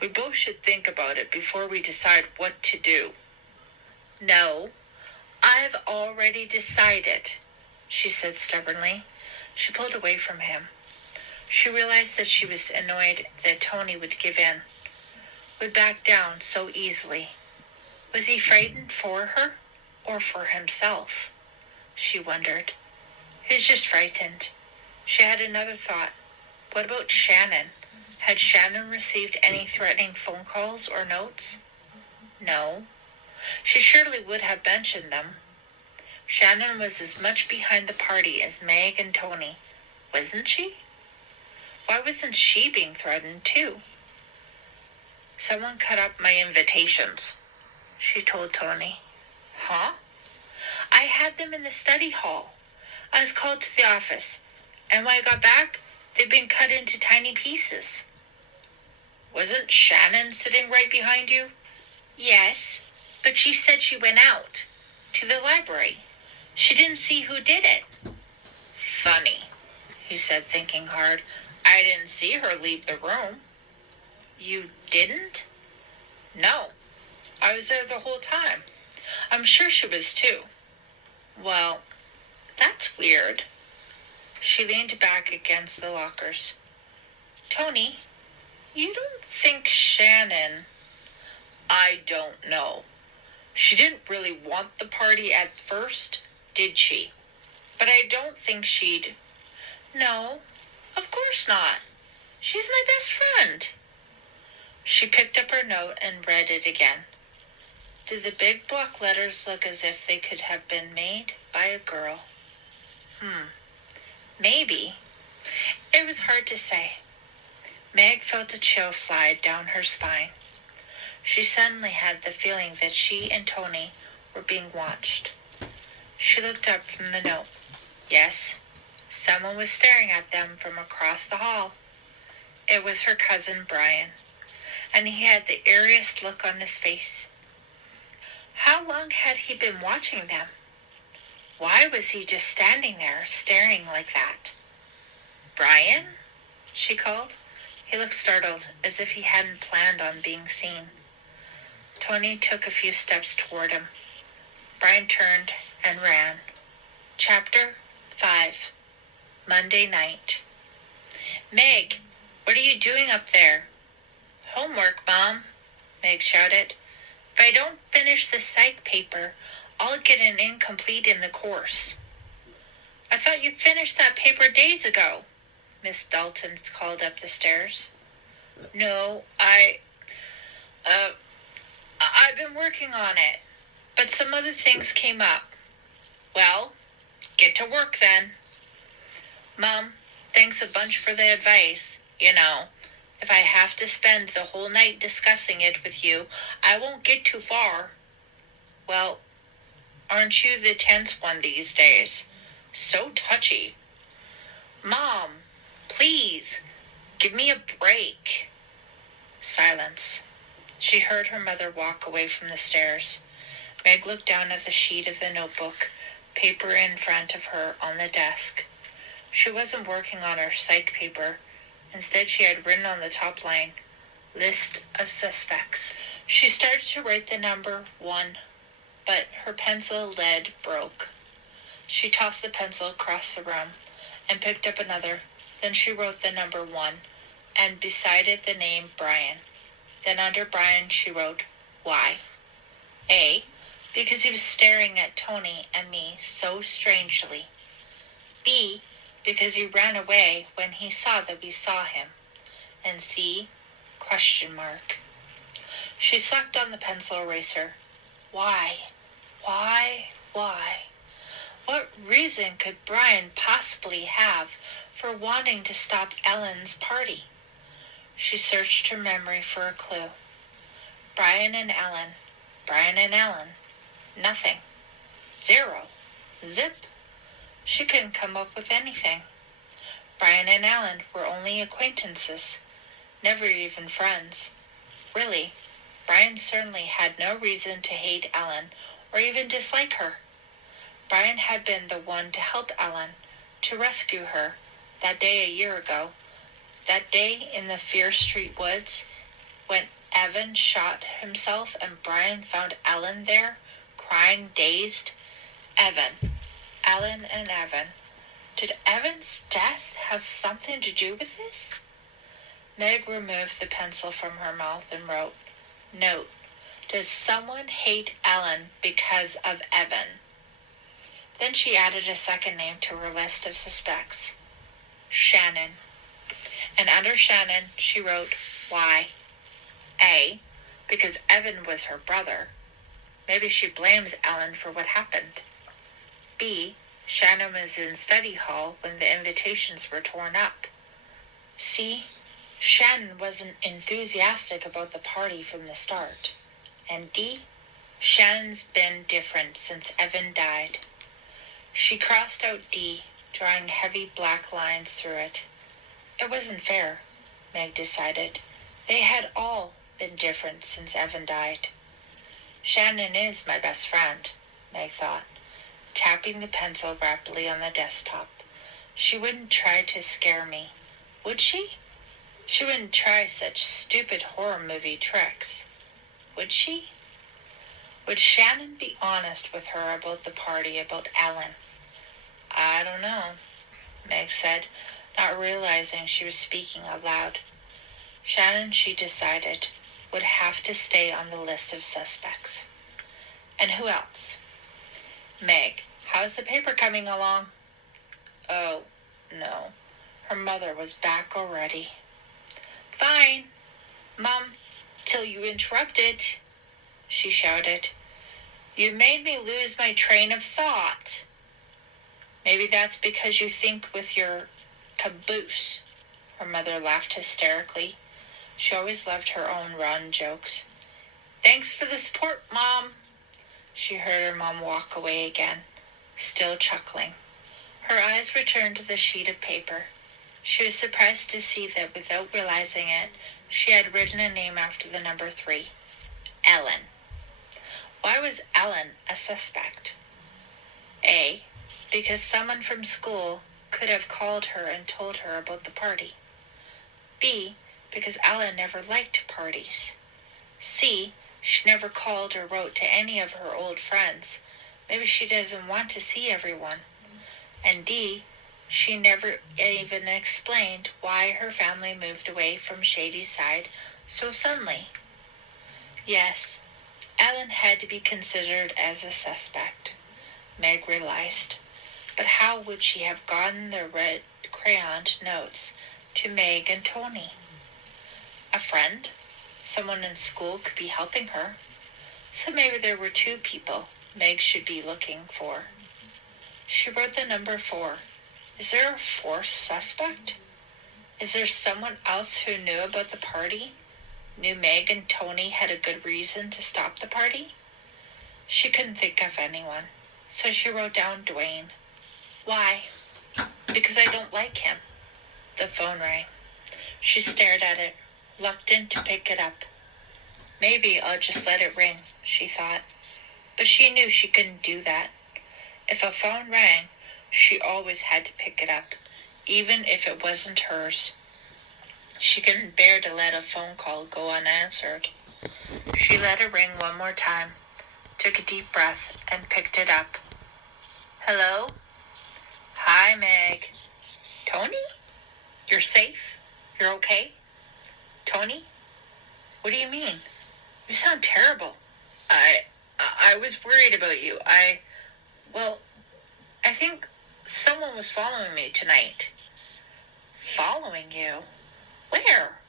We both should think about it before we decide what to do. No, I've already decided, she said stubbornly. She pulled away from him. She realized that she was annoyed that Tony would give in, would back down so easily. Was he frightened for her or for himself? She wondered. He was just frightened. She had another thought. What about Shannon? Had Shannon received any threatening phone calls or notes? No. She surely would have mentioned them. Shannon was as much behind the party as Meg and Tony, wasn't she? Why wasn't she being threatened too? Someone cut up my invitations, she told Tony. Huh? I had them in the study hall. I was called to the office, and when I got back, they'd been cut into tiny pieces. Wasn't Shannon sitting right behind you? Yes, but she said she went out to the library. She didn't see who did it. Funny, he said, thinking hard. I didn't see her leave the room. You didn't? No, I was there the whole time. I'm sure she was too. Well, that's weird. She leaned back against the lockers. Tony, you don't think Shannon... I don't know. She didn't really want the party at first, did she? But I don't think she'd... No, of course not. She's my best friend. She picked up her note and read it again. Did the big block letters look as if they could have been made by a girl? Maybe. It was hard to say. Meg felt a chill slide down her spine. She suddenly had the feeling that she and Tony were being watched. She looked up from the note. Yes, someone was staring at them from across the hall. It was her cousin Brian, and he had the eeriest look on his face. How long had he been watching them? Why was he just standing there, staring like that? "Brian?" she called. He looked startled, as if he hadn't planned on being seen. Tony took a few steps toward him. Brian turned and ran. Chapter 5. Monday night. "Meg, what are you doing up there?" "Homework, Mom," Meg shouted. "If I don't finish the psych paper, I'll get an incomplete in the course." "I thought you finished that paper days ago," Miss Dalton called up the stairs. "No, I've been working on it, but some other things came up." "Well, get to work then." "Mom, thanks a bunch for the advice. If I have to spend the whole night discussing it with you, I won't get too far." "Well, aren't you the tense one these days? So touchy." "Mom, please, give me a break." Silence. She heard her mother walk away from the stairs. Meg looked down at the sheet of the notebook, paper in front of her on the desk. She wasn't working on her psych paper. Instead, she had written on the top line, "List of suspects." She started to write the number 1, but her pencil lead broke. She tossed the pencil across the room and picked up another. Then she wrote the number 1, and beside it the name Brian. Then under Brian she wrote, "Why?" A, because he was staring at Tony and me so strangely. B, because he ran away when he saw that we saw him. And C, question mark. She sucked on the pencil eraser. Why? Why? Why? What reason could Brian possibly have for wanting to stop Ellen's party? She searched her memory for a clue. Brian and Ellen. Brian and Ellen. Nothing. Zero. Zip. She couldn't come up with anything. Brian and Ellen were only acquaintances, never even friends. Really, Brian certainly had no reason to hate Ellen or even dislike her. Brian had been the one to help Ellen, to rescue her, that day a year ago. That day in the Fear Street woods, when Evan shot himself and Brian found Ellen there, crying, dazed. Evan. Ellen and Evan. Did Evan's death have something to do with this? Meg removed the pencil from her mouth and wrote, "Note, does someone hate Ellen because of Evan?" Then she added a second name to her list of suspects. Shannon. And under Shannon, she wrote, "Why?" A, because Evan was her brother. Maybe she blames Ellen for what happened. B, Shannon was in study hall when the invitations were torn up. C, Shannon wasn't enthusiastic about the party from the start. And D, Shannon's been different since Evan died. She crossed out D, drawing heavy black lines through it. It wasn't fair, Meg decided. They had all been different since Evan died. Shannon is my best friend, Meg thought, tapping the pencil rapidly on the desktop. She wouldn't try to scare me, would she? She wouldn't try such stupid horror movie tricks, would she? Would Shannon be honest with her about the party, about Ellen? I don't know, Meg said, not realizing she was speaking out loud. Shannon, she decided, would have to stay on the list of suspects. And who else? Meg, how's the paper coming along? Oh, no. Her mother was back already. Fine, Mom, till you interrupted, she shouted. You made me lose my train of thought. Maybe that's because you think with your caboose. Her mother laughed hysterically. She always loved her own run jokes. Thanks for the support, Mom. She heard her mom walk away again, still chuckling. Her eyes returned to the sheet of paper. She was surprised to see that without realizing it, she had written a name after the number 3. Ellen. Why was Ellen a suspect? A, because someone from school could have called her and told her about the party. B, because Ella never liked parties. C, she never called or wrote to any of her old friends. Maybe she doesn't want to see everyone. And D, she never even explained why her family moved away from Shadyside so suddenly. Yes, Ellen had to be considered as a suspect, Meg realized. But how would she have gotten the red crayoned notes to Meg and Tony? A friend? Someone in school could be helping her. So maybe there were two people Meg should be looking for. She wrote the number 4. Is there a fourth suspect? Is there someone else who knew about the party? Knew Meg and Tony had a good reason to stop the party? She couldn't think of anyone, so she wrote down Dwayne. Why? Because I don't like him. The phone rang. She stared at it, reluctant to pick it up. Maybe I'll just let it ring, she thought. But she knew she couldn't do that. If a phone rang, she always had to pick it up, even if it wasn't hers. She couldn't bear to let a phone call go unanswered. She let it ring one more time, took a deep breath, and picked it up. Hello? Hi, Meg. Tony? You're safe? You're okay? Tony? What do you mean? You sound terrible. I was worried about you. I think someone was following me tonight. Following you? Where?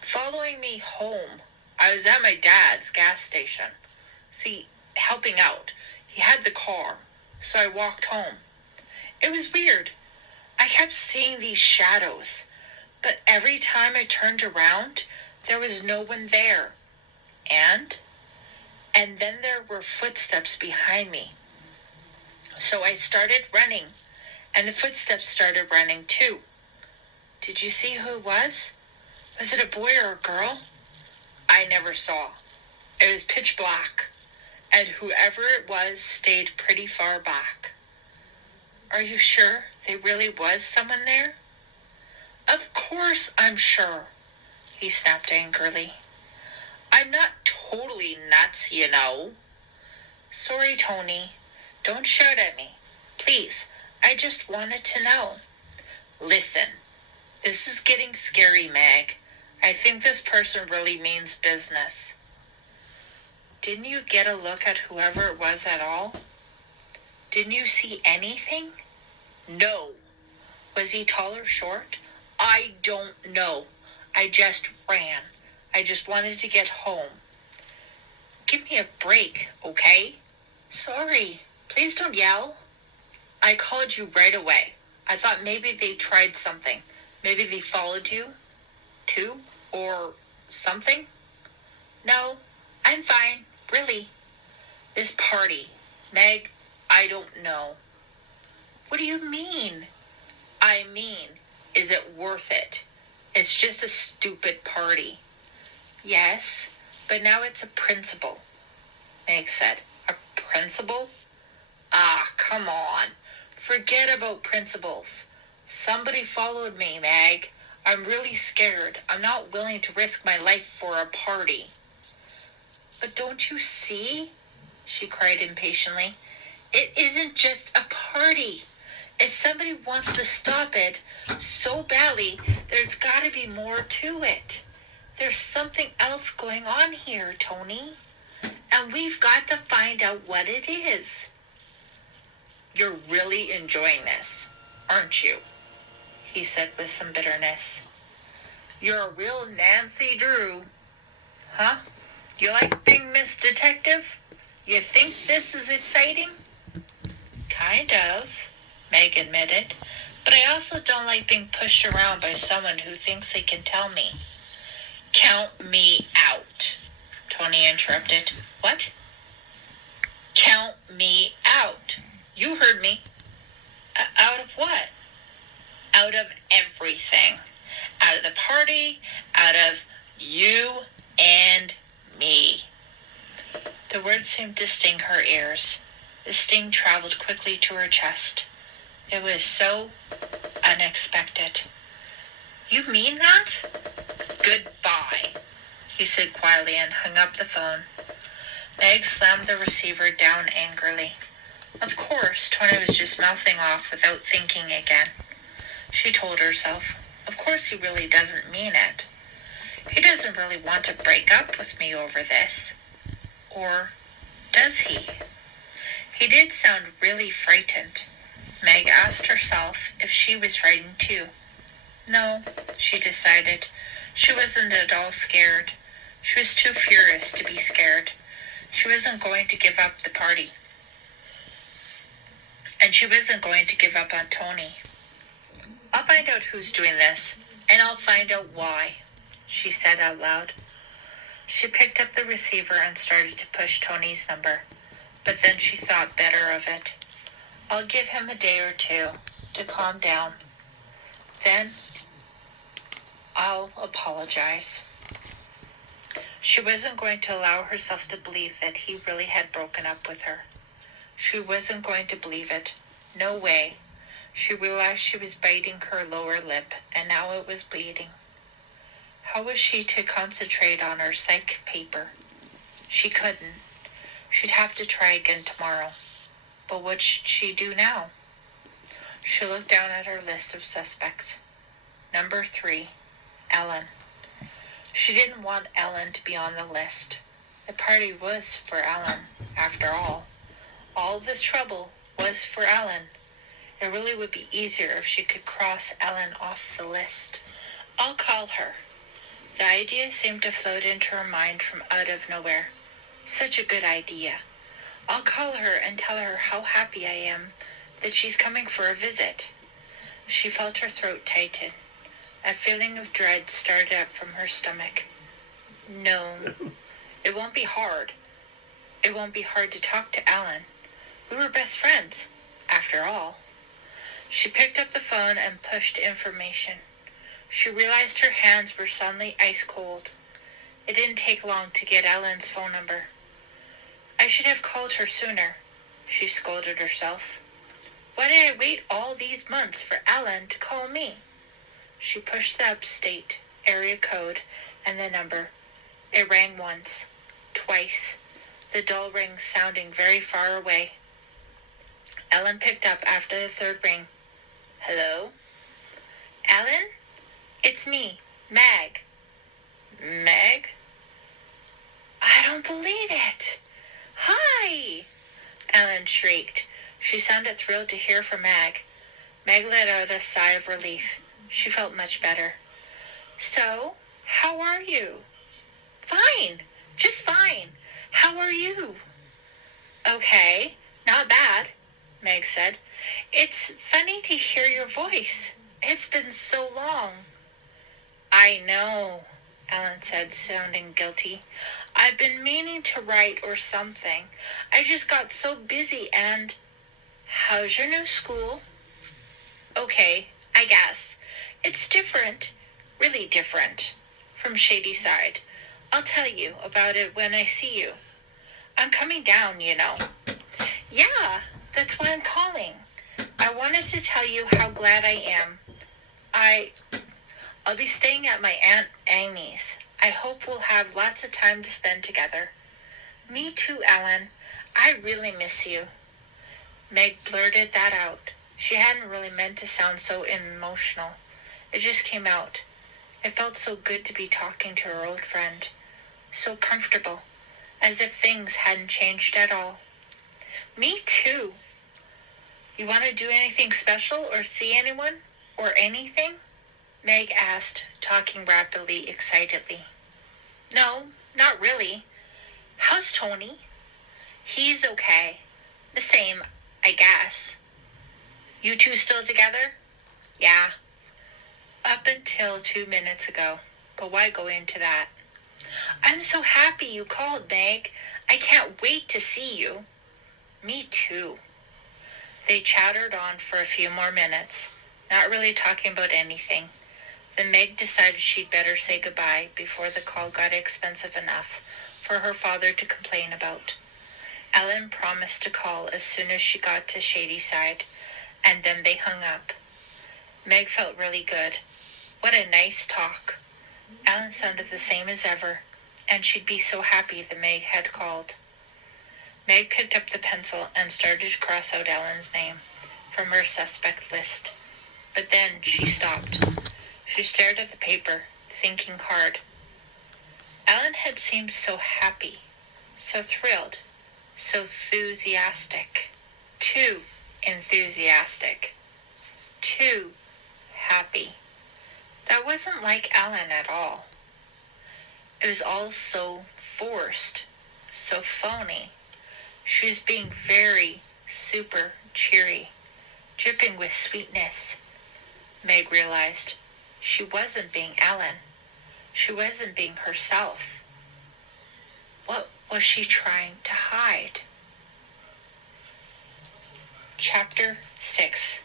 Following me home. I was at my dad's gas station. See, helping out. He had the car, so I walked home. It was weird. I kept seeing these shadows, but every time I turned around, there was no one there. And then there were footsteps behind me. So I started running, and the footsteps started running too. Did you see who it was? Was it a boy or a girl? I never saw. It was pitch black, and whoever it was stayed pretty far back. Are you sure there really was someone there? Of course I'm sure, he snapped angrily. I'm not totally nuts, you know. Sorry, Tony. Don't shout at me. Please, I just wanted to know. Listen, this is getting scary, Meg. I think this person really means business. Didn't you get a look at whoever it was at all? Didn't you see anything? No. Was he tall or short? I don't know. I just ran. I just wanted to get home. Give me a break, okay? Sorry. Please don't yell. I called you right away. I thought maybe they tried something. Maybe they followed you, too, or something. No, I'm fine, really. This party, Meg, I don't know. What do you mean? I mean, is it worth it? It's just a stupid party. Yes, but now it's a principle, Meg said. A principle? Ah, come on. Forget about principles. Somebody followed me, Meg. I'm really scared. I'm not willing to risk my life for a party. But don't you see? She cried impatiently. It isn't just a party. If somebody wants to stop it so badly, there's got to be more to it. There's something else going on here, Tony. And we've got to find out what it is. You're really enjoying this, aren't you? He said with some bitterness. You're a real Nancy Drew. Huh? You like being Miss Detective? You think this is exciting? Kind of, Meg admitted. But I also don't like being pushed around by someone who thinks they can tell me. Count me out, Tony interrupted. What? Count me out. You heard me. Out of what? Out of everything. Out of the party, out of you and me. The words seemed to sting her ears. The sting traveled quickly to her chest. It was so unexpected. You mean that? Goodbye, he said quietly and hung up the phone. Meg slammed the receiver down angrily. Of course, Tony was just mouthing off without thinking again. She told herself, of course he really doesn't mean it. He doesn't really want to break up with me over this. Or does he? He did sound really frightened. Meg asked herself if she was frightened too. No, she decided. She wasn't at all scared. She was too furious to be scared. She wasn't going to give up the party. And she wasn't going to give up on Tony. I'll find out who's doing this, and I'll find out why, she said out loud. She picked up the receiver and started to push Tony's number, but then she thought better of it. I'll give him a day or two to calm down. Then I'll apologize. She wasn't going to allow herself to believe that he really had broken up with her. She wasn't going to believe it. No way. She realized she was biting her lower lip, and now it was bleeding. How was she to concentrate on her psych paper? She couldn't. She'd have to try again tomorrow. But what should she do now? She looked down at her list of suspects. Number 3, Ellen. She didn't want Ellen to be on the list. The party was for Ellen, after all. All this trouble was for Ellen. It really would be easier if she could cross Ellen off the list. I'll call her. The idea seemed to float into her mind from out of nowhere. Such a good idea. I'll call her and tell her how happy I am that she's coming for a visit. She felt her throat tighten. A feeling of dread started up from her stomach. No, it won't be hard. It won't be hard to talk to Ellen. We were best friends, after all. She picked up the phone and pushed information. She realized her hands were suddenly ice cold. It didn't take long to get Ellen's phone number. I should have called her sooner, she scolded herself. Why did I wait all these months for Ellen to call me? She pushed the upstate area code and the number. It rang once, twice, the dull ring sounding very far away. Ellen picked up after the third ring. Hello? Ellen? It's me, Meg. Meg? I don't believe it. Hi! Ellen shrieked. She sounded thrilled to hear from Meg. Meg let out a sigh of relief. She felt much better. So, how are you? Fine, just fine. How are you? Okay, not bad, Meg said. It's funny to hear your voice. It's been so long. I know, Ellen said, sounding guilty. I've been meaning to write or something. I just got so busy and... How's your new school? Okay, I guess. It's different, really different, from Shadyside. I'll tell you about it when I see you. I'm coming down, you know. Yeah, that's why I'm calling. I wanted to tell you how glad I am. I'll be staying at my Aunt Annie's. I hope we'll have lots of time to spend together. Me too, Ellen. I really miss you. Meg blurted that out. She hadn't really meant to sound so emotional. It just came out. It felt so good to be talking to her old friend. So comfortable, as if things hadn't changed at all. Me too. You want to do anything special or see anyone? Or anything? Meg asked, talking rapidly, excitedly. No, not really. How's Tony? He's okay. The same, I guess. You two still together? Yeah. Up until 2 minutes ago. But why go into that? I'm so happy you called, Meg. I can't wait to see you. Me too. They chattered on for a few more minutes, not really talking about anything. Then Meg decided she'd better say goodbye before the call got expensive enough for her father to complain about. Ellen promised to call as soon as she got to Shadyside, and then they hung up. Meg felt really good. What a nice talk. Ellen sounded the same as ever, and she'd be so happy that Meg had called. Meg picked up the pencil and started to cross out Ellen's name from her suspect list. But then she stopped. She stared at the paper, thinking hard. Ellen had seemed so happy, so thrilled, so enthusiastic. Too enthusiastic. Too happy. That wasn't like Ellen at all. It was all so forced, so phony. She was being very super cheery, dripping with sweetness. Meg realized she wasn't being Ellen. She wasn't being herself. What was she trying to hide? Chapter 6.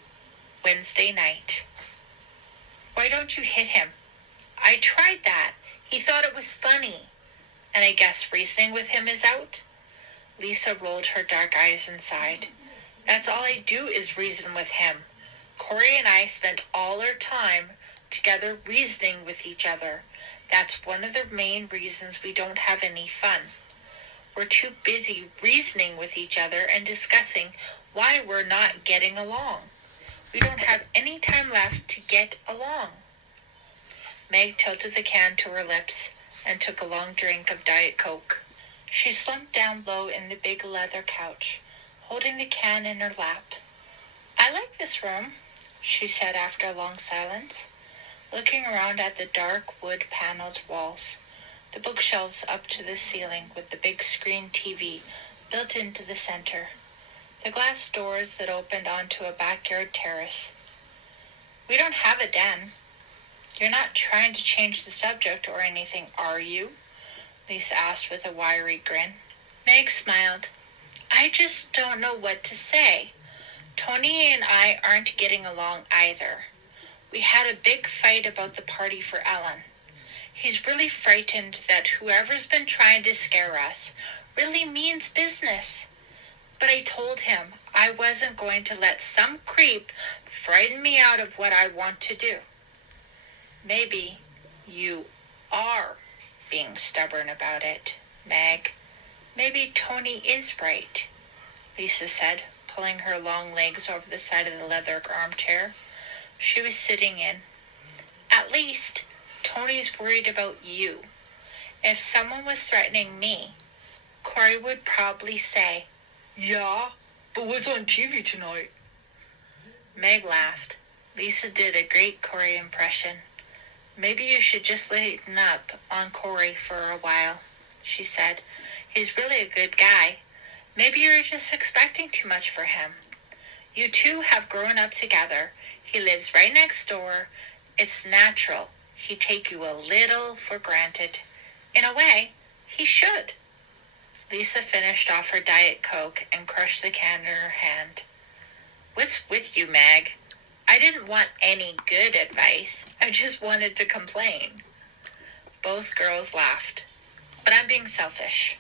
Wednesday night. Why don't you hit him? I tried that. He thought it was funny. And I guess reasoning with him is out? Lisa rolled her dark eyes and sighed. That's all I do is reason with him. Corey and I spent all our time together reasoning with each other. That's one of the main reasons we don't have any fun. We're too busy reasoning with each other and discussing why we're not getting along. We don't have any time left to get along. Meg tilted the can to her lips and took a long drink of Diet Coke. She slumped down low in the big leather couch, holding the can in her lap. I like this room, she said after a long silence, looking around at the dark wood-paneled walls, the bookshelves up to the ceiling with the big screen TV built into the center, the glass doors that opened onto a backyard terrace. We don't have a den. You're not trying to change the subject or anything, are you? Lisa asked with a wiry grin. Meg smiled. I just don't know what to say. Tony and I aren't getting along either. We had a big fight about the party for Ellen. He's really frightened that whoever's been trying to scare us really means business. But I told him I wasn't going to let some creep frighten me out of what I want to do. Maybe you are being stubborn about it, Meg. Maybe Tony is right, Lisa said, pulling her long legs over the side of the leather armchair she was sitting in. At least, Tony's worried about you. If someone was threatening me, Corey would probably say, Yeah, but what's on TV tonight? Meg laughed. Lisa did a great Corey impression. Maybe you should just lighten up on Corey for a while, she said. He's really a good guy. Maybe you're just expecting too much for him. You two have grown up together. He lives right next door. It's natural he'd take you a little for granted. In a way, he should. Lisa finished off her Diet Coke and crushed the can in her hand. What's with you, Meg? I didn't want any good advice. I just wanted to complain. Both girls laughed. But I'm being selfish,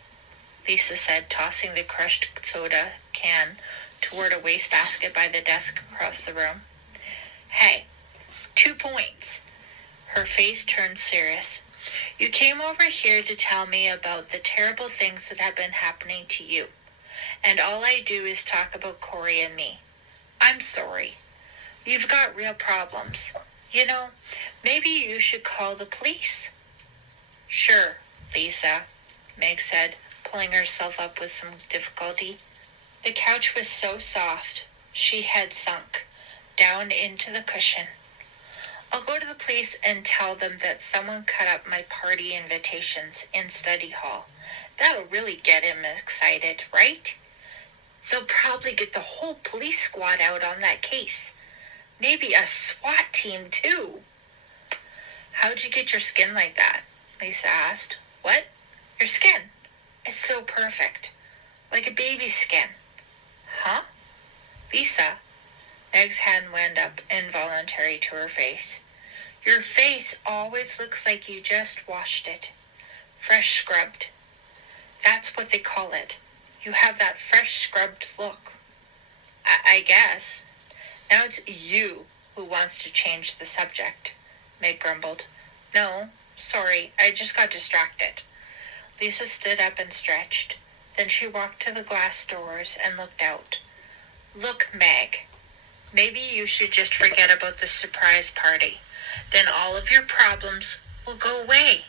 Lisa said, tossing the crushed soda can toward a wastebasket by the desk across the room. Hey, 2 points. Her face turned serious. You came over here to tell me about the terrible things that have been happening to you. And all I do is talk about Corey and me. I'm sorry. You've got real problems. You know, maybe you should call the police. Sure, Lisa, Meg said, pulling herself up with some difficulty. The couch was so soft, she had sunk down into the cushion. I'll go to the police and tell them that someone cut up my party invitations in study hall. That'll really get him excited, right? They'll probably get the whole police squad out on that case. Maybe a SWAT team, too. How'd you get your skin like that? Lisa asked. What? Your skin. It's so perfect. Like a baby's skin. Huh? Lisa. Meg's hand went up involuntarily to her face. Your face always looks like you just washed it. Fresh scrubbed. That's what they call it. You have that fresh scrubbed look. I guess. Now it's you who wants to change the subject, Meg grumbled. No, sorry, I just got distracted. Lisa stood up and stretched. Then she walked to the glass doors and looked out. Look, Meg, maybe you should just forget about the surprise party. Then all of your problems will go away.